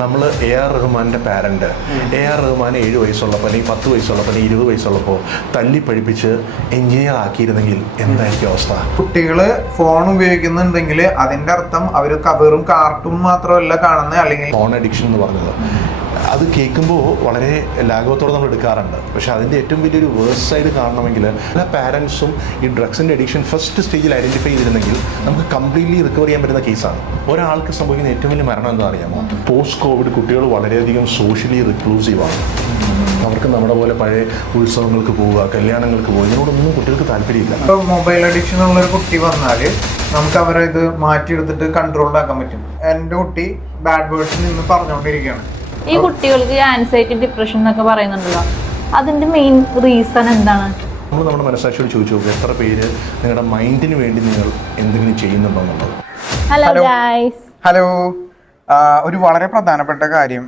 നമ്മൾ A R റഹ്മാൻ്റെ parent A R Rahman 7 വയസ്സുള്ളപ്പോൾ അല്ലെങ്കിൽ 10 വയസ്സുള്ളപ്പോൾ അല്ലെങ്കിൽ 20 വയസ്സുള്ളപ്പോൾ തല്ലി പഠിപ്പിച്ച് എഞ്ചിനീയർ ആക്കിയിരുന്നെങ്കിൽ എന്തായിരിക്കും അവസ്ഥ? കുട്ടികൾ ഫോൺ ഉപയോഗിക്കുന്നുണ്ടെങ്കിൽ അതിൻ്റെ അർത്ഥം അവർ വെറും കാർട്ടൂൺ മാത്രമല്ല കാണുന്നത്, അല്ലെങ്കിൽ ഫോൺ അഡിക്ഷൻ എന്ന് പറഞ്ഞത് അത് കേൾക്കുമ്പോൾ വളരെ ലാഘവത്തോടെ നമ്മൾ എടുക്കാറുണ്ട്. പക്ഷേ അതിൻ്റെ ഏറ്റവും വലിയൊരു വേഴ്സ് സൈഡ് കാണണമെങ്കിൽ എല്ലാ പാരൻസും ഈ ഡ്രഗ്സിൻ്റെ അഡിക്ഷൻ ഫസ്റ്റ് സ്റ്റേജിൽ ഐഡൻറ്റിഫൈ ചെയ്തിരുന്നെങ്കിൽ നമുക്ക് കംപ്ലീറ്റ്ലി റിക്കവർ ചെയ്യാൻ പറ്റുന്ന കേസാണ്. ഒരാൾക്ക് സംഭവിക്കുന്ന ഏറ്റവും വലിയ മരണം എന്താ അറിയാമോ? പോസ്റ്റ് കോവിഡ് കുട്ടികൾ വളരെയധികം സോഷ്യലി റിക്ലൂസീവാണ്. അവർക്ക് നമ്മുടെ പോലെ പഴയ ഉത്സവങ്ങൾക്ക് പോവുക, കല്യാണങ്ങൾക്ക് പോവുക, ഇതിനോടൊന്നും കുട്ടികൾക്ക് താല്പര്യമില്ല. ഇപ്പോൾ മൊബൈൽ അഡിക്ഷൻ ഉള്ളൊരു കുട്ടി വന്നാൽ നമുക്ക് അവരെ ഇത് മാറ്റിയെടുത്തിട്ട് കൺട്രോൾഡ് ആക്കാൻ പറ്റും. എൻ്റെ കുട്ടി ബാഡ് വേർഡ്സിൽ നിന്ന് പറഞ്ഞുകൊണ്ടിരിക്കുകയാണ്. ഈ കുട്ടികൾക്ക് ആൻസൈറ്റി ഡിപ്രഷൻ എന്നൊക്കെ പറയുന്നുണ്ടല്ലോ, അതിന്റെ മെയിൻ റീസൺ എന്താണ്? നമ്മൾ നമ്മുടെ മനസ്സാക്ഷിയോട് ചോദിച്ചു നോക്കുക, എത്ര പേര് നിങ്ങളുടെ മൈൻഡിന് വേണ്ടി നിങ്ങൾ എന്തെങ്കിലും ചെയ്യുന്നുണ്ടോ എന്നുള്ളത്. Hello guys, hello. ഒരു വളരെ പ്രധാനപ്പെട്ട കാര്യം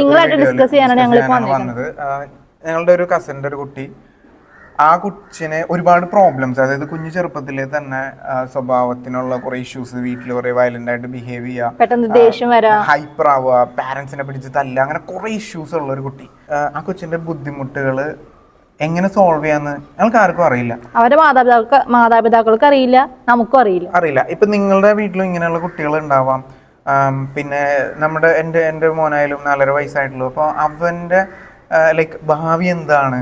നിങ്ങളായിട്ട് ഡിസ്കസ് ചെയ്യാനാണ് ഞങ്ങൾ വന്നത്. ഞങ്ങളുടെ ഒരു കസിൻ്റെ ഒരു കുട്ടി, ആ കൊച്ചിന് ഒരുപാട് പ്രോബ്ലംസ്, അതായത് കുഞ്ഞു ചെറുപ്പത്തിലെ തന്നെ സ്വഭാവത്തിനുള്ള കുറെ ഇഷ്യൂസ്, വീട്ടിൽ കുറെ വയലന്റ് ആയിട്ട് ബിഹേവ് ചെയ്യുക, ഹൈപ്പർ ആവുക, പാരന്റ്സിനെ പിടിച്ച് തല്ലുക, അങ്ങനെ കുറെ ഇഷ്യൂസ് ഉള്ള ഒരു കുട്ടി. ആ കൊച്ചിന്റെ ബുദ്ധിമുട്ടുകൾ എങ്ങനെ സോൾവ് ചെയ്യാന്ന് ഞങ്ങൾക്ക് ആർക്കും അറിയില്ല. അവരുടെ മാതാപിതാക്കൾക്ക് അറിയില്ല, നമുക്കും അറിയില്ല. ഇപ്പൊ നിങ്ങളുടെ വീട്ടിലും ഇങ്ങനെയുള്ള കുട്ടികൾ ഉണ്ടാവാം. പിന്നെ എൻ്റെ മോനായാലും 4.5 വയസ്സായിട്ടുള്ളൂ. അപ്പോൾ അവന്റെ ലൈക്ക് ഭാവി എന്താണ്,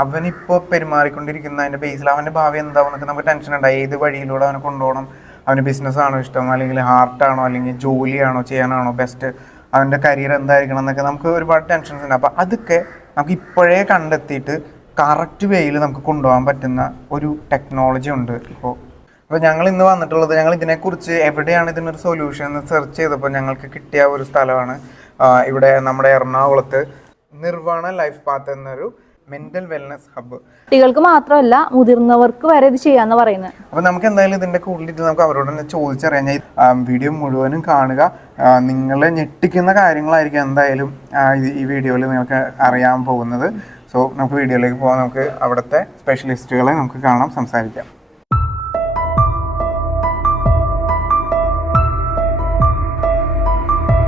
അവനിപ്പോൾ പെരുമാറിക്കൊണ്ടിരിക്കുന്ന അതിൻ്റെ ബേസിൽ അവൻ്റെ ഭാവി എന്താവും എന്നൊക്കെ നമുക്ക് ടെൻഷൻ ഉണ്ടായി. ഏത് വഴിയിലൂടെ അവനെ കൊണ്ടുപോകണം, അവന് ബിസിനസ്സാണോ ഇഷ്ടം, അല്ലെങ്കിൽ ഹാർട്ടാണോ, അല്ലെങ്കിൽ ജോലിയാണോ ചെയ്യാനാണോ ബെസ്റ്റ്, അവൻ്റെ കരിയർ എന്തായിരിക്കണം എന്നൊക്കെ നമുക്ക് ഒരുപാട് ടെൻഷൻസ് ഉണ്ട്. അപ്പോൾ അതൊക്കെ നമുക്ക് ഇപ്പോഴേ കണ്ടെത്തിയിട്ട് കറക്റ്റ് വേയിൽ നമുക്ക് കൊണ്ടുപോകാൻ പറ്റുന്ന ഒരു ടെക്നോളജി ഉണ്ട് അപ്പോൾ ഞങ്ങൾ ഇന്ന് വന്നിട്ടുള്ളത്. ഞങ്ങൾ ഇതിനെക്കുറിച്ച് എവിടെയാണ് ഇതിനൊരു സൊല്യൂഷൻ എന്ന് സെർച്ച് ചെയ്തപ്പോൾ ഞങ്ങൾക്ക് കിട്ടിയ ഒരു സ്ഥലമാണ് ഇവിടെ നമ്മുടെ എറണാകുളത്ത് നിർവാണ ലൈഫ് പാത്ത് എന്നൊരു മെന്റൽ വെൽനസ് ഹബ്ബ്. കുട്ടികൾക്ക് മാത്രമല്ല മുതിർന്നവർക്ക് വരെ ഇത് ചെയ്യാന്ന് പറയുന്നത്. അപ്പൊ നമുക്ക് എന്തായാലും ഇതിന്റെ കൂടുതൽ നമുക്ക് അവരോട് തന്നെ ചോദിച്ചറിയാം. വീഡിയോ മുഴുവനും കാണുക. നിങ്ങളെ ഞെട്ടിക്കുന്ന കാര്യങ്ങളായിരിക്കും എന്തായാലും ഈ വീഡിയോയിൽ നിങ്ങൾക്ക് അറിയാൻ പോകുന്നത്. സോ നമുക്ക് വീഡിയോയിലേക്ക് പോകാം. നമുക്ക് അവിടുത്തെ സ്പെഷ്യലിസ്റ്റുകളെ നമുക്ക് കാണാം, സംസാരിക്കാം.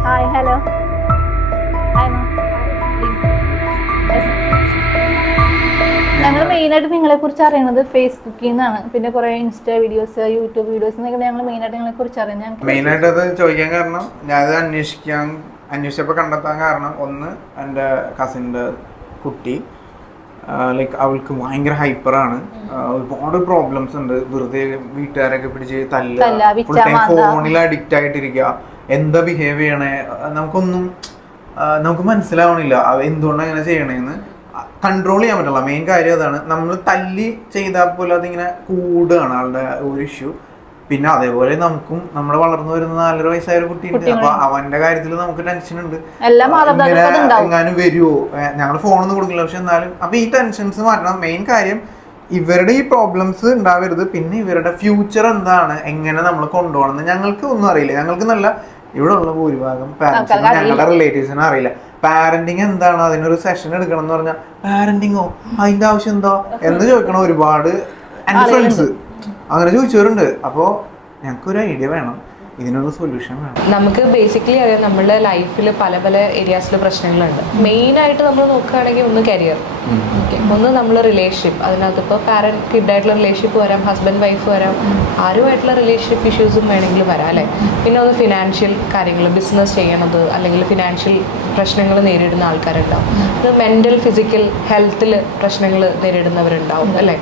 Hi, hello. ഞങ്ങൾ മെയിനായിട്ട് നിങ്ങളെ കുറിച്ച് അറിയുന്നത് ഫേസ്ബുക്കിൽ നിന്നാണ്. പിന്നെ കുറെ ഇൻസ്റ്റാ വീഡിയോസ്, യൂട്യൂബ് വീഡിയോസ് എന്നൊക്കെ ഞങ്ങൾ മെയിനായിട്ട് നിങ്ങളെ കുറിച്ച് അറിയുന്നത്. മെയിനായിട്ട് അത് ചോദിക്കാൻ കാരണം, ഞാനത് അന്വേഷിച്ചപ്പോൾ കണ്ടെത്താൻ കാരണം, ഒന്ന് എൻ്റെ കസിൻ്റെ കുട്ടി ലൈക്ക് അവൾക്ക് ഭയങ്കര ഹൈപ്പറാണ്, ഒരുപാട് പ്രോബ്ലംസ് ഉണ്ട്, വെറുതെ വീട്ടുകാരൊക്കെ പിടിച്ച് തല്ല, ഫുൾ ടൈം ഫോണിൽ അഡിക്റ്റ് ആയിട്ടിരിക്കുക, എന്താ ബിഹേവ് ചെയ്യണേ നമുക്ക് മനസ്സിലാവണില്ല, എന്തുകൊണ്ടാണ് അങ്ങനെ ചെയ്യണേന്ന് കൺട്രോൾ ചെയ്യാൻ പറ്റില്ല. മെയിൻ കാര്യം അതാണ്. നമ്മൾ തല്ലി ചെയ്താൽ പോലും അതിങ്ങനെ കൂടുകയാണ് ആളുടെ ഒരു ഇഷ്യൂ. പിന്നെ അതേപോലെ നമ്മൾ വളർന്നു വരുന്ന 4.5 വയസ്സായ ഒരു കുട്ടിയുണ്ട്. അപ്പൊ അവന്റെ കാര്യത്തിൽ നമുക്ക് ടെൻഷൻ ഉണ്ട്, എങ്ങാനും വരുമോ, ഞങ്ങൾ ഫോണൊന്നും കൊടുക്കില്ല. പക്ഷെ എന്നാലും അപ്പൊ ഈ ടെൻഷൻസ് മാറ്റണം. മെയിൻ കാര്യം ഇവരുടെ ഈ പ്രോബ്ലംസ് ഉണ്ടാവരുത്. പിന്നെ ഇവരുടെ ഫ്യൂച്ചർ എന്താണ്, എങ്ങനെ നമ്മൾ കൊണ്ടുപോകണം ഞങ്ങൾക്ക് ഒന്നും അറിയില്ല. ഞങ്ങൾക്ക് നല്ല ഇവിടെ ഉള്ള ഭൂരിഭാഗം പാരന്റ്സിനും ഞങ്ങളുടെ റിലേറ്റീവ്സിനും അറിയില്ല. പാരന്റിങ് എന്താണ്, അതിനൊരു സെഷൻ എടുക്കണം എന്ന് പറഞ്ഞാൽ പാരന്റിങ്ങോ, അതിന്റെ ആവശ്യം എന്താ എന്ന് ചോദിക്കണം ഒരുപാട്. എൻ്റെ ഫ്രണ്ട്സ് അങ്ങനെ ചോദിച്ചവരുണ്ട്. അപ്പോൾ ഞങ്ങൾക്കൊരു ഐഡിയ വേണം, ഇതിനൊരു സൊല്യൂഷൻ വേണം. നമുക്ക് ബേസിക്കലി അറിയാം നമ്മളുടെ ലൈഫിൽ പല പല ഏരിയാസിൽ പ്രശ്നങ്ങളുണ്ട്. മെയിനായിട്ട് നമ്മൾ നോക്കുകയാണെങ്കിൽ ഒന്ന് കരിയർ, ഒന്ന് നമ്മൾ റിലേഷൻഷിപ്പ്, അതിനകത്ത് ഇപ്പോൾ പാരന്റ് കിഡായിട്ടുള്ള റിലേഷൻഷിപ്പ് വരാം, ഹസ്ബൻഡ് വൈഫ് വരാം, ആരുമായിട്ടുള്ള റിലേഷൻഷിപ്പ് ഇഷ്യൂസും വേണമെങ്കിലും വരാം അല്ലേ. പിന്നെ ഒന്ന് ഫിനാൻഷ്യൽ കാര്യങ്ങൾ, ബിസിനസ് ചെയ്യണത് അല്ലെങ്കിൽ ഫിനാൻഷ്യൽ പ്രശ്നങ്ങൾ നേരിടുന്ന ആൾക്കാരുണ്ടാവും. അത് മെൻ്റൽ ഫിസിക്കൽ ഹെൽത്തിൽ പ്രശ്നങ്ങൾ നേരിടുന്നവരുണ്ടാവും അല്ലേ.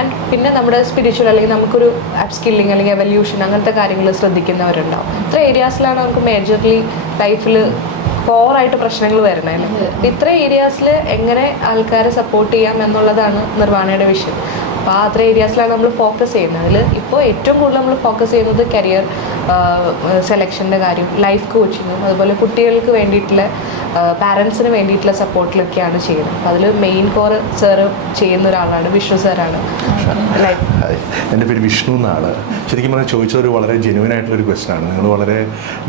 ആൻഡ് പിന്നെ നമ്മുടെ സ്പിരിച്വൽ അല്ലെങ്കിൽ നമുക്കൊരു അപ്സ്കില്ലിങ് അല്ലെങ്കിൽ എവല്യൂഷൻ അങ്ങനത്തെ കാര്യങ്ങൾ ശ്രദ്ധിക്കുന്നവരുണ്ടാവും. ഇത്ര ഏരിയാസിലാണ് നമുക്ക് മേജർലി ലൈഫിൽ കോറായിട്ട് പ്രശ്നങ്ങൾ വരണേ അല്ലേ. ഇത്ര ഏരിയാസിൽ എങ്ങനെ ആൾക്കാരെ സപ്പോർട്ട് ചെയ്യാം എന്നുള്ളതാണ് നിർവാണയുടെ വിഷയം. അപ്പോൾ ആ അത്ര ഏരിയാസിലാണ് നമ്മൾ ഫോക്കസ് ചെയ്യുന്നത്. അതിൽ ഇപ്പോൾ ഏറ്റവും കൂടുതൽ നമ്മൾ ഫോക്കസ് ചെയ്യുന്നത് കരിയർ സെലക്ഷൻ്റെ കാര്യം, ലൈഫ് കോച്ചിങ്ങും, അതുപോലെ കുട്ടികൾക്ക് വേണ്ടിയിട്ടുള്ള പാരൻസിന് വേണ്ടിയിട്ടുള്ള സപ്പോർട്ടിലൊക്കെയാണ് ചെയ്യുന്നത്. അപ്പോൾ അതിൽ മെയിൻ കോർ സാറ് ചെയ്യുന്ന ഒരാളാണ്, വിഷ്ണു സാറാണ്. എൻ്റെ പേര് വിഷ്ണു എന്നാണ്. ശരിക്കും പറഞ്ഞാൽ ചോദിച്ചത് ഒരു വളരെ ജെന്യുവൻ ആയിട്ടുള്ളൊരു ക്വസ്റ്റൻ ആണ്. നിങ്ങൾ വളരെ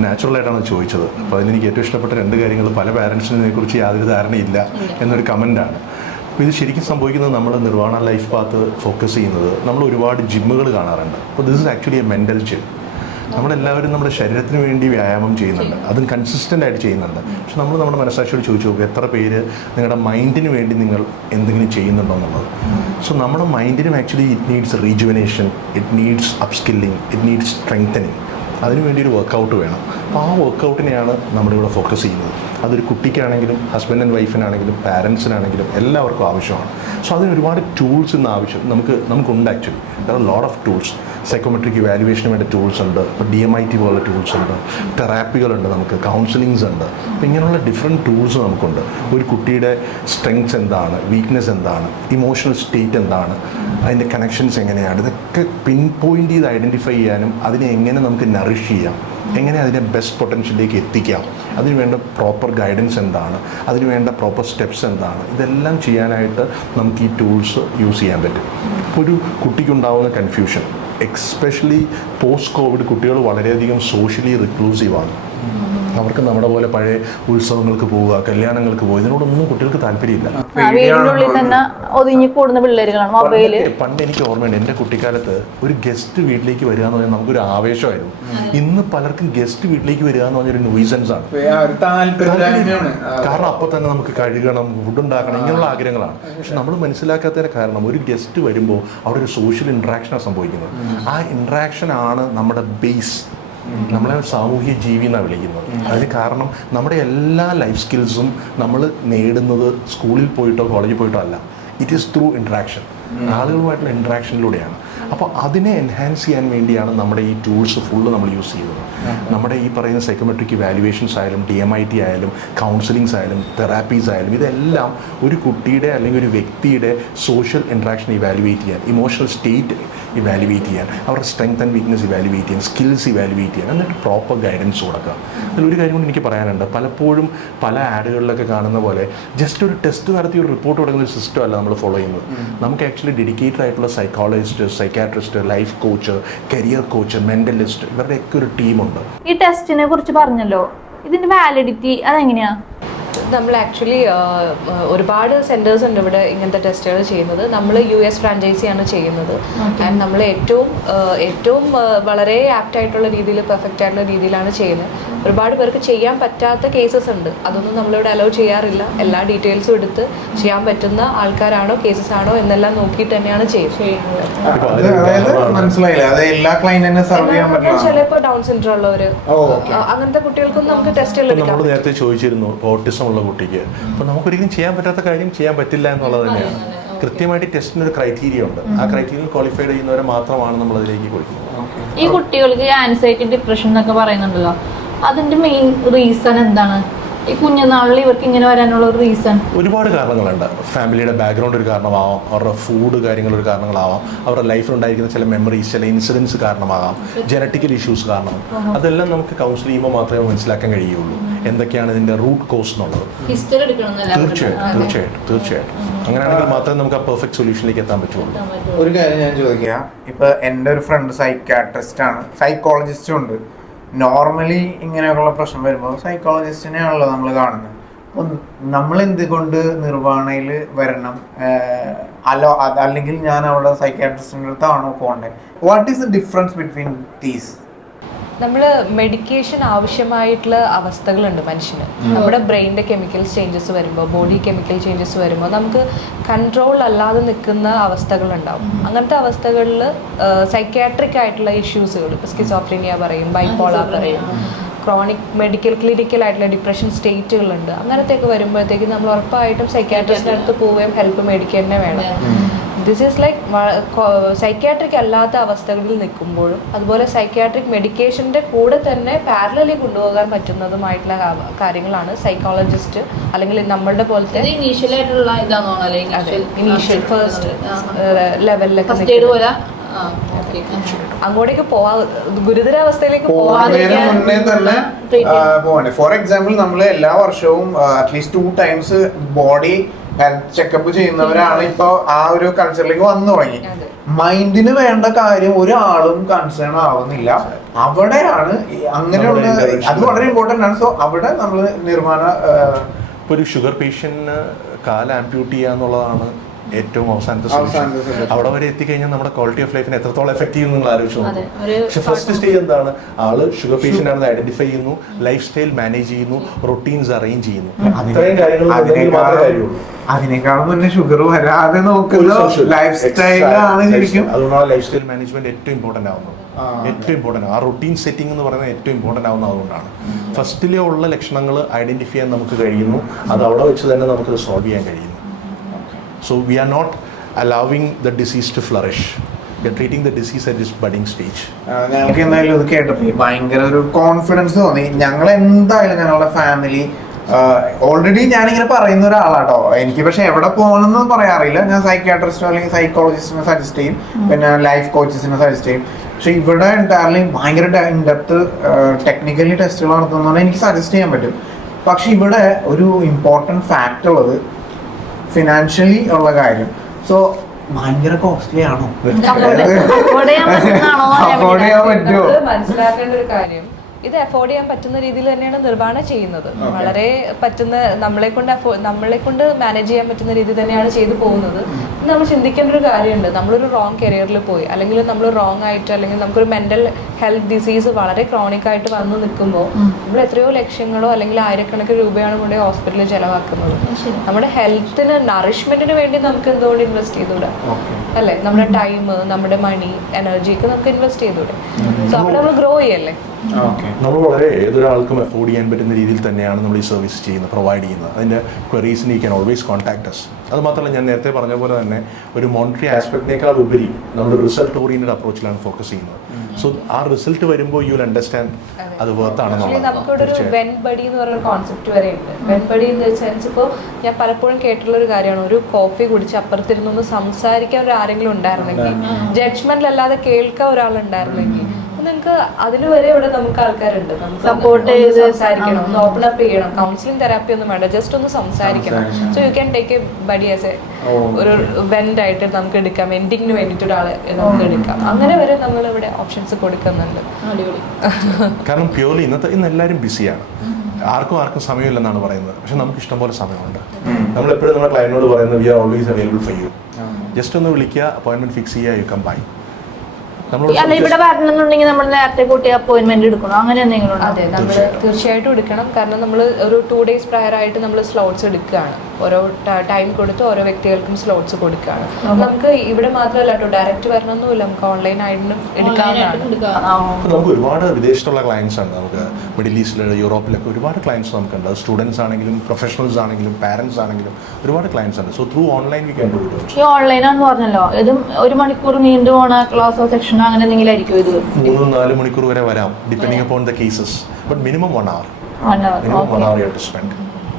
നാച്ചുറൽ ആയിട്ടാണ് ചോദിച്ചത്. അപ്പോൾ അതിലെനിക്ക് ഏറ്റവും ഇഷ്ടപ്പെട്ട 2 കാര്യങ്ങൾ, പല പാരൻസിനും ഇതിനെക്കുറിച്ച് യാതൊരു ധാരണയില്ല എന്നൊരു കമൻറ്റാണ്. അപ്പോൾ ഇത് ശരിക്കും സംഭവിക്കുന്നത്, നമ്മൾ നിർവാണ ലൈഫ് പാത്ത് ഫോക്കസ് ചെയ്യുന്നത്, നമ്മൾ ഒരുപാട് ജിമ്മുകൾ കാണാറുണ്ട്. അപ്പോൾ this is actually a mental gym. നമ്മളെല്ലാവരും നമ്മുടെ ശരീരത്തിന് വേണ്ടി വ്യായാമം ചെയ്യുന്നുണ്ട്, അതും കൺസിസ്റ്റൻ്റ് ആയിട്ട് ചെയ്യുന്നുണ്ട്. പക്ഷെ നമ്മൾ നമ്മുടെ മനസ്സാക്ഷിയോട് ചോദിച്ചു നോക്കുക, എത്ര പേര് നിങ്ങളുടെ മൈൻഡിന് വേണ്ടി നിങ്ങൾ എന്തെങ്കിലും ചെയ്യുന്നുണ്ടോ എന്നുള്ളത്. സോ നമ്മുടെ മൈൻഡിനും actually it needs rejuvenation, it needs upskilling, it needs strengthening. അതിനുവേണ്ടി ഒരു വർക്കൗട്ട് വേണം. അപ്പോൾ ആ വർക്കൗട്ടിനെയാണ് നമ്മളിവിടെ ഫോക്കസ് ചെയ്യുന്നത്. അതൊരു കുട്ടിക്കാണെങ്കിലും ഹസ്ബൻഡ് ആൻഡ് വൈഫിനാണെങ്കിലും പാരൻസിനാണെങ്കിലും എല്ലാവർക്കും ആവശ്യമാണ്. സോ അതിന് ഒരുപാട് ടൂൾസ് ഇന്ന് ആവശ്യം നമുക്കുണ്ട്. Actually there are lot of tools. Psychometric ഇവാലുവേഷന് വേണ്ട ടൂൾസ് ഉണ്ട്, ഇപ്പോൾ DMIT പോലുള്ള ടൂൾസ് ഉണ്ട്, തെറാപ്പികളുണ്ട്, നമുക്ക് കൗൺസിലിങ്സ് ഉണ്ട്. അപ്പോൾ ഇങ്ങനെയുള്ള ഡിഫറെൻറ്റ് ടൂൾസ് നമുക്കുണ്ട്. ഒരു കുട്ടിയുടെ സ്ട്രെങ്ത്സ് എന്താണ്, വീക്ക്നെസ് എന്താണ്, ഇമോഷണൽ സ്റ്റേറ്റ് എന്താണ്, അതിൻ്റെ കണക്ഷൻസ് എങ്ങനെയാണ്, ഇതൊക്കെ പിൻ പോയിൻ്റ് ചെയ്ത് ഐഡൻറ്റിഫൈ ചെയ്യാനും അതിനെ എങ്ങനെ നമുക്ക് നറിഷ് ചെയ്യാം, എങ്ങനെ അതിനെ ബെസ്റ്റ് പൊട്ടൻഷ്യലിലേക്ക് എത്തിക്കാം, അതിന് വേണ്ട പ്രോപ്പർ ഗൈഡൻസ് എന്താണ്, അതിന് വേണ്ട പ്രോപ്പർ സ്റ്റെപ്സ് എന്താണ്, ഇതെല്ലാം ചെയ്യാനായിട്ട് നമുക്ക് ഈ ടൂൾസ് യൂസ് ചെയ്യാൻ പറ്റും. ഇപ്പോൾ ഒരു കുട്ടിക്കുണ്ടാവുന്ന കൺഫ്യൂഷൻ, എക്സ്പെഷ്യലി പോസ്റ്റ് കോവിഡ്, കുട്ടികൾ വളരെയധികം സോഷ്യലി റിക്ലൂസീവാണ്. അവർക്ക് നമ്മുടെ പോലെ പഴയ ഉത്സവങ്ങൾക്ക് പോവുക, കല്യാണങ്ങൾക്ക് പോവുക, ഇതിനോടൊന്നും കുട്ടികൾക്ക് താല്പര്യമില്ല. വീടിനുള്ളിൽ തന്നെ ഒതുങ്ങി കൂടുന്ന പിള്ളേരുകളാണ് മൊബൈല്. പണ്ട് എനിക്ക് ഓർമ്മയുണ്ട്, എൻ്റെ കുട്ടിക്കാലത്ത് ഒരു ഗസ്റ്റ് വീട്ടിലേക്ക് വരിക എന്ന് പറഞ്ഞാൽ നമുക്കൊരു ആവേശമായിരുന്നു. ഇന്ന് പലർക്കും ഗസ്റ്റ് വീട്ടിലേക്ക് വരിക എന്ന് പറഞ്ഞൊരു ന്യൂസൻസ് ആണ്. കാരണം അപ്പോൾ തന്നെ നമുക്ക് കഴുകണം, ഫുഡ് ഉണ്ടാക്കണം, ഇങ്ങനെയുള്ള ആഗ്രഹങ്ങളാണ്. പക്ഷെ നമ്മൾ മനസ്സിലാക്കാത്തതിന് കാരണം, ഒരു ഗസ്റ്റ് വരുമ്പോൾ അവിടെ ഒരു സോഷ്യൽ ഇൻട്രാക്ഷനാണ് സംഭവിക്കുന്നത്. ആ ഇൻട്രാക്ഷൻ ആണ് നമ്മുടെ ബേസ്. നമ്മളെ സാമൂഹ്യ ജീവി എന്നാണ് വിളിക്കുന്നത്. അതിന് കാരണം നമ്മുടെ എല്ലാ ലൈഫ് സ്കിൽസും നമ്മൾ നേടുന്നത് സ്കൂളിൽ പോയിട്ടോ കോളേജിൽ പോയിട്ടോ അല്ല. ഇറ്റ് ഈസ് ത്രൂ ഇൻട്രാക്ഷൻ, ആളുകളുമായിട്ടുള്ള ഇൻട്രാക്ഷനിലൂടെയാണ്. അപ്പോൾ അതിനെ എൻഹാൻസ് ചെയ്യാൻ വേണ്ടിയാണ് നമ്മുടെ ഈ ടൂൾസ് ഫുള്ള് നമ്മൾ യൂസ് ചെയ്യുന്നത്. നമ്മുടെ ഈ പറയുന്ന സൈക്കോമെട്രിക് ഇവാലുവേഷൻസ് ആയാലും DMIT ആയാലും കൗൺസിലിങ്സ് ആയാലും തെറാപ്പീസ് ആയാലും ഇതെല്ലാം ഒരു കുട്ടിയുടെ അല്ലെങ്കിൽ ഒരു വ്യക്തിയുടെ സോഷ്യൽ ഇൻട്രാക്ഷൻ ഇവാലുവേറ്റ് ചെയ്യാൻ, ഇമോഷണൽ സ്റ്റേറ്റ് ഇവാലുവേറ്റ് ചെയ്യാൻ, അവരുടെ സ്ട്രെങ്ത് ആൻഡ് വീക്ക്നെസ് ഇവാലുവേറ്റ് ചെയ്യാൻ, സ്കിൽസ് ഇവാലുവേറ്റ് ചെയ്യാൻ, എന്നിട്ട് പ്രോപ്പർ ഗൈഡൻസ് കൊടുക്കുക. അതിലൊരു കാര്യം കൊണ്ട് എനിക്ക് പറയാനുണ്ട്, പലപ്പോഴും പല ആഡുകളിലൊക്കെ കാണുന്ന പോലെ ജസ്റ്റ് ഒരു ടെസ്റ്റ് നടത്തി ഒരു റിപ്പോർട്ട് കൊടുക്കുന്ന ഒരു സിസ്റ്റം അല്ല നമ്മൾ ഫോളോ ചെയ്യുന്നത്. നമുക്ക് ആക്ച്വലി ഡെഡിക്കേറ്റഡ് ആയിട്ടുള്ള psychologist, psychiatrist, life coach, career coach, mentalist, ഇവരുടെയൊക്കെ ഒരു ടീമുണ്ട്. ഈ ടെസ്റ്റിനെ കുറിച്ച് പറഞ്ഞല്ലോ, ഇതിന്റെ വാലിഡിറ്റി അതെങ്ങനെയാ? നമ്മൾ ആക്ച്വലി ഒരുപാട് സെൻറ്റേഴ്സ് ഉണ്ട് ഇവിടെ ഇങ്ങനത്തെ ടെസ്റ്റുകൾ ചെയ്യുന്നത്. നമ്മൾ US ഫ്രാഞ്ചൈസിയാണ് ചെയ്യുന്നത്. ആൻഡ് നമ്മൾ ഏറ്റവും വളരെ ആപ്റ്റ് ആയിട്ടുള്ള രീതിയിൽ, പെർഫെക്റ്റ് ആയിട്ടുള്ള രീതിയിലാണ് ചെയ്യുന്നത്. ഒരുപാട് പേർക്ക് ചെയ്യാൻ പറ്റാത്ത കേസസ് ഉണ്ട്, അതൊന്നും നമ്മളിവിടെ അലോ ചെയ്യാറില്ല. എല്ലാ ഡീറ്റെയിൽസും എടുത്ത് ചെയ്യാൻ പറ്റുന്ന ആൾക്കാരാണോ കേസസ് ആണോ എന്നെല്ലാം നോക്കിയിട്ട് തന്നെയാണ് ചെയ്യുന്നത്. ചിലപ്പോൾ ഡൗൺ സിൻഡ്രോം ഉള്ളവർ, അങ്ങനത്തെ കുട്ടികൾക്കൊന്നും നമുക്ക് ടെസ്റ്റുകൾ എടുക്കാം. നമ്മൾ നേരത്തെ ചോദിച്ചിരുന്നു ഓട്ടിസം ഉള്ള കുട്ടിക്ക്, അപ്പോൾ നമുക്കൊരിക്കലും ചെയ്യാൻ പറ്റാത്ത കാര്യം ചെയ്യാൻ പറ്റില്ല എന്നുള്ളത് തന്നെയാണ്. കൃത്യമായിട്ട് ടെസ്റ്റിന് ഒരു ക്രൈറ്റീരിയ ഉണ്ട്. ആ ക്രൈറ്റീരിയയിൽ ക്വാളിഫൈഡ് ചെയ്യുന്നവരെ മാത്രമാണ് നമ്മൾ അതിലേക്ക് കൊടുക്കുന്നത്. ഈ കുട്ടികൾക്ക് ആൻസൈറ്റി, ഡിപ്രഷൻ എന്നൊക്കെ പറയുന്നുണ്ടല്ലോ, അതിന്റെ മെയിൻ റീസൺ എന്താണ്? ഈ കുഞ്ഞുനാളിൽ ഇവർക്ക് ഇങ്ങനെ വരാനുള്ള ഒരു റീസൺ ഒരുപാട് കാരണങ്ങളുണ്ട്. ഫാമിലിയുടെ ബാക്ക്ഗ്രൗണ്ട് ഒരു കാരണമാവാം, അവരുടെ ഫുഡ് കാര്യങ്ങൾ ഒരു കാരണങ്ങളാവാം, അവരുടെ ലൈഫിലുണ്ടായിരിക്കുന്ന ചില മെമ്മറീസ്, ചില ഇൻസിഡൻസ് കാരണമാകാം, ജനറ്റിക്കൽ ഇഷ്യൂസ് കാരണം. അതെല്ലാം നമുക്ക് കൗൺസിൽ ചെയ്യുമ്പോൾ മാത്രമേ മനസ്സിലാക്കാൻ കഴിയുള്ളൂ എന്തൊക്കെയാണ് ഇതിൻ്റെ റൂട്ട് കോസ് എന്നുള്ളത്. തീർച്ചയായിട്ടും അങ്ങനെയാണെങ്കിൽ മാത്രമേ നമുക്ക് ആ പെർഫെക്റ്റ് സൊല്യൂഷനിലേക്ക് എത്താൻ പറ്റുള്ളൂ. ഒരു കാര്യം ഞാൻ ചോദിക്കാം, ഇപ്പൊ എൻ്റെ ഒരു ഫ്രണ്ട് സൈക്കാട്രിസ്റ്റ് ആണ്, സൈക്കോളജിസ്റ്റും ഉണ്ട്. നോർമലി ഇങ്ങനെയുള്ള പ്രശ്നം വരുമ്പോൾ സൈക്കോളജിസ്റ്റിനെയാണല്ലോ നമ്മൾ കാണുന്നത്. അപ്പം നമ്മൾ എന്തുകൊണ്ട് നിർവ്വാണയിൽ വരണം? അല്ലെങ്കിൽ ഞാൻ അവിടെ സൈക്കാട്രിസ്റ്റിൻ്റെ അടുത്താണോ പോകേണ്ടത്? What is the difference between these? നമ്മൾ മെഡിക്കേഷൻ ആവശ്യമായിട്ടുള്ള അവസ്ഥകളുണ്ട് മനുഷ്യന്. നമ്മുടെ ബ്രെയിനിൻ്റെ കെമിക്കൽ ചേഞ്ചസ് വരുമ്പോൾ, ബോഡി കെമിക്കൽ ചേഞ്ചസ് വരുമ്പോൾ നമുക്ക് കൺട്രോൾ അല്ലാതെ നിൽക്കുന്ന അവസ്ഥകളുണ്ടാവും. അങ്ങനത്തെ അവസ്ഥകളിൽ സൈക്യാട്രിക് ആയിട്ടുള്ള ഇഷ്യൂസുകൾ, ഇപ്പോൾ സ്കിസോഫ്രീനിയ പറയും, ബൈപ്പോളാർ പറയും, ക്രോണിക് മെഡിക്കൽ ക്ലിനിക്കൽ ആയിട്ടുള്ള ഡിപ്രഷൻ സ്റ്റേറ്റുകളുണ്ട്. അങ്ങനത്തെയൊക്കെ വരുമ്പോഴത്തേക്ക് നമ്മൾ ഉറപ്പായിട്ടും സൈക്യാട്രിസ്റ്റിൻ്റെ അടുത്ത് പോവുകയും ഹെൽപ്പ് മേടിക്കുക തന്നെ വേണം. ദിസ് ഈസ് ലൈക്ക് സൈക്യാട്രിക് അല്ലാത്ത അവസ്ഥകളിൽ നിൽക്കുമ്പോഴും അതുപോലെ സൈക്യാട്രിക് മെഡിക്കേഷൻ്റെ കൂടെ തന്നെ പാരലലി കൊണ്ടുപോകാൻ പറ്റുന്നതുമായിട്ടുള്ള കാര്യങ്ങളാണ് സൈക്കോളജിസ്റ്റ് അല്ലെങ്കിൽ നമ്മളുടെ പോലത്തെ ഇനീഷ്യൽ ഫസ്റ്റ് ലെവലിലൊക്കെ അങ്ങോട്ടേക്ക് പോവാ ഗുരുതരാവസ്ഥയിലേക്ക് മുന്നേ തന്നെ പോകണ്ടേ. ഫോർ എക്സാമ്പിൾ, നമ്മൾ എല്ലാ വർഷവും at least 2 times body health checkup ചെയ്യുന്നവരാണ് ഇപ്പൊ ആ ഒരു കൾച്ചറിലേക്ക് വന്നു തുടങ്ങി. മൈൻഡിന് വേണ്ട കാര്യം ഒരാളും കൺസേൺ ആവുന്നില്ല. അവിടെയാണ് അങ്ങനെയുള്ള, അത് വളരെ ഇമ്പോർട്ടൻ്റ് ആണ്. സോ അവിടെ നമ്മൾ നിർമ്മാണ ഇപ്പോൾ ഒരു ഷുഗർ പേഷ്യൻറ്റിന് കാല് ആംപ്യൂട്ട് ചെയ്യുക എന്നുള്ളതാണ് ഏറ്റവും അവസാനത്തെ solution. അവിടെ വരെ എത്തിക്കഴിഞ്ഞാൽ നമ്മുടെ ക്വാളിറ്റി ഓഫ് ലൈഫിനെ എത്രത്തോളം എഫക്ട് ചെയ്യുന്നു നിങ്ങൾ ആലോചിച്ചു നോക്കും. പക്ഷെ ഫസ്റ്റ് സ്റ്റേജ് എന്താണ്? ആള് ഷുഗർ പേഷ്യൻ്റ് ആണെന്ന് ഐഡന്റിഫൈ ചെയ്യുന്നു, ലൈഫ് സ്റ്റൈൽ മാനേജ് ചെയ്യുന്നു, റൊട്ടീൻസ് അറേഞ്ച് ചെയ്യുന്നു. അത്രയും കാര്യങ്ങൾ അതിനേക്കാളും മുന്നേ ഷുഗർ വരാതെ നോക്കുന്ന ലൈഫ് സ്റ്റൈലാണ് ശരിക്കും. അതുകൊണ്ടാണ് ലൈഫ് സ്റ്റൈൽ മാനേജ്മെന്റ് ഏറ്റവും ഇമ്പോർട്ടന്റ് ആവുന്നത്. ഏറ്റവും ഇമ്പോർട്ടന്റ് ആ റൊട്ടീൻ സെറ്റിംഗ് എന്ന് പറയുന്നത് ഏറ്റവും ഇമ്പോർട്ടന്റ് ആവുന്നത് അതുകൊണ്ടാണ്. ഫസ്റ്റിലെ ഉള്ള ലക്ഷണങ്ങൾ ഐഡന്റിഫൈ ചെയ്യാൻ നമുക്ക് കഴിയുന്നു, അത് അവിടെ വെച്ച് തന്നെ നമുക്ക് സോൾവ് ചെയ്യാൻ കഴിയുന്നു. So we are not allowing the disease to flourish. We are treating the disease at its budding stage. ഞങ്ങൾക്ക് എന്തായാലും ഇത് കേട്ടപ്പോൾ ഭയങ്കര ഒരു കോൺഫിഡൻസ് തോന്നി. ഞങ്ങൾ എന്തായാലും ഞങ്ങളുടെ ഫാമിലി ഓൾറെഡി ഞാനിങ്ങനെ പറയുന്ന ഒരാളാട്ടോ. എനിക്ക് പക്ഷെ എവിടെ പോകണമെന്ന് പറയാറില്ല. ഞാൻ സൈക്യാട്രിസ്റ്റോ അല്ലെങ്കിൽ സൈക്കോളജിസ്റ്റിനെ സജസ്റ്റ് ചെയ്യും, പിന്നെ ലൈഫ് കോച്ചസിനെ സജസ്റ്റ് ചെയ്യും. പക്ഷെ ഇവിടെ എൻറ്റയർലി ഭയങ്കര ഇൻഡെപ്ത് ടെക്നിക്കലി ടെസ്റ്റുകൾ നടത്തുന്നതുകൊണ്ട് എനിക്ക് സജസ്റ്റ് ചെയ്യാൻ പറ്റും. പക്ഷെ ഇവിടെ ഒരു ഇമ്പോർട്ടൻറ്റ് ഫാക്റ്റ് ഉള്ളത് ഫിനാൻഷ്യലി ഉള്ള കാര്യം. സോ ഭയങ്കര കോസ്റ്റ്ലി ആണോ? അഫോർഡ് ചെയ്യാൻ പറ്റുമോ? മനസ്സിലാക്കേണ്ട ഒരു കാര്യം, ഇത് അഫോർഡ് ചെയ്യാൻ പറ്റുന്ന രീതിയിൽ തന്നെയാണ് നിർവ്വാണ ചെയ്യുന്നത്. വളരെ പറ്റുന്ന നമ്മളെ കൊണ്ട് മാനേജ് ചെയ്യാൻ പറ്റുന്ന രീതിയിൽ തന്നെയാണ് ചെയ്തു പോകുന്നത്. നമ്മൾ ചിന്തിക്കേണ്ട ഒരു കാര്യമുണ്ട്, നമ്മളൊരു റോങ് കരിയറിൽ പോയി, അല്ലെങ്കിൽ നമ്മൾ റോങ് ആയിട്ട്, അല്ലെങ്കിൽ നമുക്കൊരു മെന്റൽ ഹെൽത്ത് ഡിസീസ് വളരെ ക്രോണിക് ആയിട്ട് വന്നു നിൽക്കുമ്പോൾ നമ്മൾ എത്രയോ ലക്ഷങ്ങളോ അല്ലെങ്കിൽ ആയിരക്കണക്കിന് രൂപയാണ് കൊണ്ട് ഹോസ്പിറ്റലിൽ ചെലവാക്കുന്നത്. നമ്മുടെ ഹെൽത്തിന് നറിഷ്മെന്റിന് വേണ്ടി നമുക്ക് എന്തുകൊണ്ട് ഇൻവെസ്റ്റ് ചെയ്തുകൂടെ? അല്ലേ? നമ്മുടെ ടൈം, നമ്മുടെ മണി, എനർജിക്ക് നമുക്ക് ഇൻവെസ്റ്റ് ചെയ്തുകൂടെ? സോ അവിടെ നമ്മൾ ഗ്രോ ചെയ്യല്ലേ. നമ്മൾ വളരെ ഏതൊരാൾക്കും അഫോർഡ് ചെയ്യാൻ പറ്റുന്ന രീതിയിൽ തന്നെയാണ് നമ്മൾ ഈ സർവീസ് ചെയ്യുന്നത്, പ്രൊവൈഡ് ചെയ്യുന്നത്. അതിൻ്റെ ക്വറീസിന് you can always contact us. അത് മാത്രമല്ല, ഞാൻ നേരത്തെ പറഞ്ഞ പോലെ തന്നെ ഒരു മോണിറ്ററി ആസ്പെക്ടിനേക്കാൾ ഉപരി നമ്മൾ റിസൾട്ട് ഓറിയന്റഡ് അപ്രോച്ചിലാണ് ഫോക്കസ് ചെയ്യുന്നത്. സോ ആ റിസൾട്ട് വരുമ്പോൾ യു വിൽ അണ്ടർസ്റ്റാൻഡ് അത് വർത്താണെന്നുള്ളത്. നമുക്കിവിടെ ഒരു വെൻ ബഡി എന്ന് പറയുന്ന കോൺസെപ്റ്റ് വരെ ഉണ്ട്. When buddy in the sense, ഇപ്പോൾ ഞാൻ പലപ്പോഴും കേട്ടുള്ള ഒരു കാര്യമാണ്, ഒരു കോഫി കുടിച്ച് അപ്പുറത്തിരുന്നൊന്ന് സംസാരിക്കാൻ ഒരു ആരെങ്കിലും ഉണ്ടായിരുന്നെങ്കിൽ, ജഡ്ജ്മെന്റ് അല്ലാതെ കേൾക്കാൻ ഒരാളുണ്ടായിരുന്നെങ്കിൽ, നിങ്ങൾക്ക് അതിന് വരെ ഇവിടെ നമുക്ക് ആൾക്കാരുണ്ട്. സപ്പോർട്ട് ചെയ്ത് സംസാരിക്കണം, ഒന്ന് ഓപ്പൺ അപ്പ് ചെയ്യണം. കൗൺസിലിംഗ് തെറാപ്പി ഒന്നും വേണ്ട, ജസ്റ്റ് ഒന്ന് സംസാരിക്കണം. So you can take A buddy as A ഒരു വെന്റ് ആയിട്ട് നമുക്ക് എടുക്കാം, എൻഡിങ്ങിന് വേണ്ടിയിട്ട് ഒരാളെ നമുക്ക് എടുക്കാം. അങ്ങനെ വരെ നമ്മൾ ഇവിടെ ഓപ്ഷൻസ് കൊടുക്കുന്നുണ്ട്. കാരണം പ്യൂർലി ഇന്ന് എല്ലാവരും ബിസിയാണ്, ആർക്കും സമയമില്ലെന്നാണ് പറയുന്നത്. പക്ഷെ നമുക്ക് ഇഷ്ടംപോലെ സമയമുണ്ട്. നമ്മളെപ്പോഴും നമ്മുടെ ക്ലയന്റിനോട് പറയുന്നത് we are always available for you. Just ഒന്ന് വിളിക്കുക, അപ്പോയിന്റ്മെന്റ് ഫിക്സ് ചെയ്യുക, യു കം ബൈ. അല്ല, ഇവിടെ വരണമെന്നുണ്ടെങ്കിൽ നമ്മൾ നേരത്തെ കൂട്ടി അപ്പോയിന്റ്മെന്റ് എടുക്കണം, അങ്ങനെ എന്തെങ്കിലും? അതെ, നമ്മൾ തീർച്ചയായിട്ടും എടുക്കണം. കാരണം നമ്മൾ ഒരു 2 days prior ആയിട്ട് നമ്മൾ സ്ലോട്ട്സ് എടുക്കുകയാണ്. ഓരോ ടൈം കൊടുത്ത് ഓരോ വ്യക്തികൾക്കും സ്ലോട്ട്സ് കൊടുക്കുകയാണ്. നമുക്ക് ഇവിടെ മാത്രമല്ല കേട്ടോ, ഡയറക്റ്റ് വരണമെന്നില്ല, നമുക്ക് ഓൺലൈൻ ആയിട്ടും എടുക്കാവുന്നതാണ്. നമുക്ക് ഒരുപാട് വിദേശത്തുള്ള ക്ലയൻസ് ഉണ്ട്. നമുക്ക് മിഡിൽ ഈസ്റ്റിൽ, യൂറോപ്പിലൊക്കെ ഒരുപാട് ക്ലയൻസ് നമുക്കുണ്ട്. സ്റ്റുഡൻസ് ആണെങ്കിലും പ്രൊഫഷണൽസ് ആണെങ്കിലും പാരന്റ്സ് ആണെങ്കിലും ഒരുപാട് ക്ലയൻസ് ഉണ്ട്. So through online we can do it. ഈ ഓൺലൈനാന്ന് പറഞ്ഞല്ലോ, ഇതും 1 മണിക്കൂർ നീണ്ടു പോണ ക്ലാസ്സോ സെക്ഷനോ അങ്ങനെ എന്തെങ്കിലും ആയിരിക്കും? ഇത് 3-4 മണിക്കൂർ വരെ വരാം, depending upon the cases. But minimum 1 hour. Minimum 1 hour you have to spend.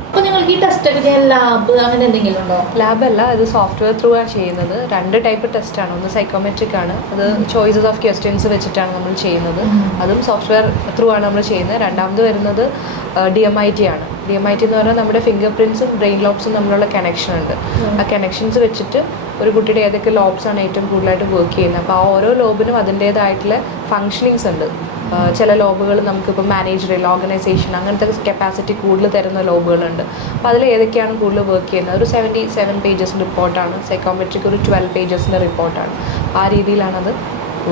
അപ്പോൾ നിങ്ങൾക്ക് ഈ ടെസ്റ്റ് ഒക്കെ ചെയ്യാൻ ലാബ് അങ്ങനെ എന്തെങ്കിലും ഉണ്ടോ? ലാബല്ല, ഇത് സോഫ്റ്റ്വെയർ ത്രൂ ആണ് ചെയ്യുന്നത്. 2 ടൈപ്പ് ടെസ്റ്റാണ്. ഒന്ന് സൈക്കോമെട്രിക് ആണ്, അത് ചോയ്സസ് ഓഫ് ക്വസ്റ്റ്യൻസ് വെച്ചിട്ടാണ് നമ്മൾ ചെയ്യുന്നത്. അതും സോഫ്റ്റ്വെയർ ത്രൂ ആണ് നമ്മൾ ചെയ്യുന്നത്. രണ്ടാമത് വരുന്നത് DMIT ആണ്. DMIT എന്ന് പറഞ്ഞാൽ നമ്മുടെ ഫിംഗർ പ്രിൻറ്റ്സും ബ്രെയിൻ ലോബ്സും തമ്മിലുള്ള കണക്ഷൻ ഉണ്ട്. ആ കണക്ഷൻസ് വെച്ചിട്ട് ഒരു കുട്ടിയുടെ ഏതൊക്കെ ലോബ്സ് ആണ് ഏറ്റവും കൂടുതലായിട്ട് വർക്ക് ചെയ്യുന്നത്. അപ്പോൾ ആ ഓരോ ലോബിനും അതിൻ്റേതായിട്ടുള്ള ഫങ്ഷനിങ്സ് ഉണ്ട്. ചില ലോബുകൾ നമുക്കിപ്പോൾ മാനേജറിയൽ, ഓർഗനൈസേഷൻ അങ്ങനത്തെ കപ്പാസിറ്റി കൂടുതൽ തരുന്ന ലോബുകളുണ്ട്. അപ്പോൾ അതിൽ ഏതൊക്കെയാണ് കൂടുതൽ വർക്ക് ചെയ്യുന്നത്? ഒരു 77 pages റിപ്പോർട്ടാണ്. സൈക്കോമെട്രിക് ഒരു 12 pages റിപ്പോർട്ടാണ്. ആ രീതിയിലാണ് അത്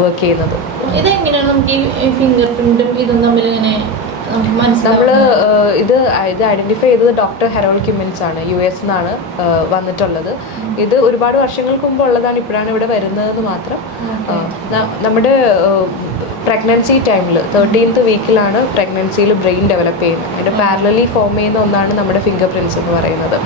വർക്ക് ചെയ്യുന്നത്. ഇതെങ്ങനെയാണ് നമുക്ക് ഈ ഫിംഗർ പ്രിന്റും ഇതും തമ്മിൽ ഇങ്ങനെ നമ്മൾ ഇത് ഐഡന്റിഫൈ ചെയ്തത് ഡോക്ടർ ഹെറോൾഡ് കിമ്മിൻസ് ആണ്. US നിന്നാണ് വന്നിട്ടുള്ളത്. ഇത് ഒരുപാട് വർഷങ്ങൾക്ക് മുമ്പ് ഉള്ളതാണ്, ഇപ്പോഴാണ് ഇവിടെ വരുന്നതെന്ന് മാത്രം. നമ്മുടെ പ്രഗ്നൻസി ടൈമിൽ 13th വീക്കിലാണ് പ്രഗ്നൻസിയിൽ ബ്രെയിൻ ഡെവലപ്പ് ചെയ്യുന്നത്. അതിൻ്റെ പാരലലി ഫോം ചെയ്യുന്ന ഒന്നാണ് നമ്മുടെ ഫിംഗർ പ്രിൻറ്റ്സ് എന്ന് പറയുന്നത്.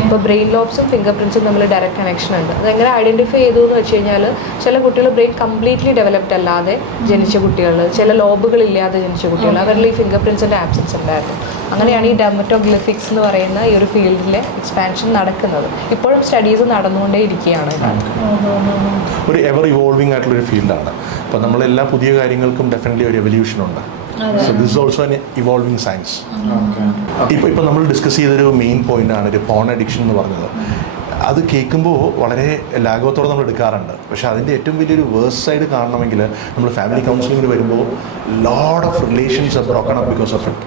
ഇപ്പോൾ ബ്രെയിൻ ലോബ്സും ഫിംഗർ പ്രിൻറ്റ്സും തമ്മിൽ ഡയറക്റ്റ് കണക്ഷൻ ഉണ്ട്. അതെങ്ങനെ ഐഡൻറ്റിഫൈ ചെയ്തു എന്ന് വെച്ച് കഴിഞ്ഞാൽ, ചില കുട്ടികൾ ബ്രെയിൻ കംപ്ലീറ്റ്ലി ഡെവലപ്ഡ് അല്ലാതെ ജനിച്ച കുട്ടികൾ, ചില ലോബുകൾ ഇല്ലാതെ ജനിച്ച കുട്ടികൾ, അവരിൽ ഈ ഫിംഗർ പ്രിൻറ്റ്സിൻ്റെ ആബ്സെൻസ് ഉണ്ടായിരുന്നു. അങ്ങനെയാണ് ഈ ഡെർമറ്റോഗ്ലിഫിക്സ് എന്ന് പറയുന്ന ഈ ഒരു ഫീൽഡിലെ എക്സ്പാൻഷൻ നടക്കുന്നത്. ഇപ്പോഴും സ്റ്റഡീസ് നടന്നുകൊണ്ടേ ഇരിക്കുകയാണ്. ഒരു എവർ ഇവോൾവിംഗ് ആയിട്ടുള്ളൊരു ഫീൽഡാണ്. അപ്പോൾ നമ്മളെല്ലാ പുതിയ കാര്യങ്ങൾക്കും ഡെഫിനറ്റ്ലി ഒരു എവല്യൂഷൻ ഉണ്ട്. So this also an evolving science. ഇപ്പോൾ നമ്മൾ ഡിസ്കസ് ചെയ്തൊരു മെയിൻ പോയിന്റാണ് ഒരു പോൺ അഡിക്ഷൻ എന്ന് പറഞ്ഞത്. അത് കേൾക്കുമ്പോൾ വളരെ ലാഘവത്തോടെ നമ്മൾ എടുക്കാറുണ്ട്. പക്ഷേ അതിൻ്റെ ഏറ്റവും വലിയൊരു വേഴ്സ് സൈഡ് കാണണമെങ്കിൽ നമ്മൾ ഫാമിലി കൗൺസിലിങ്ങിന് വരുമ്പോൾ lot of relations R broken up because of it.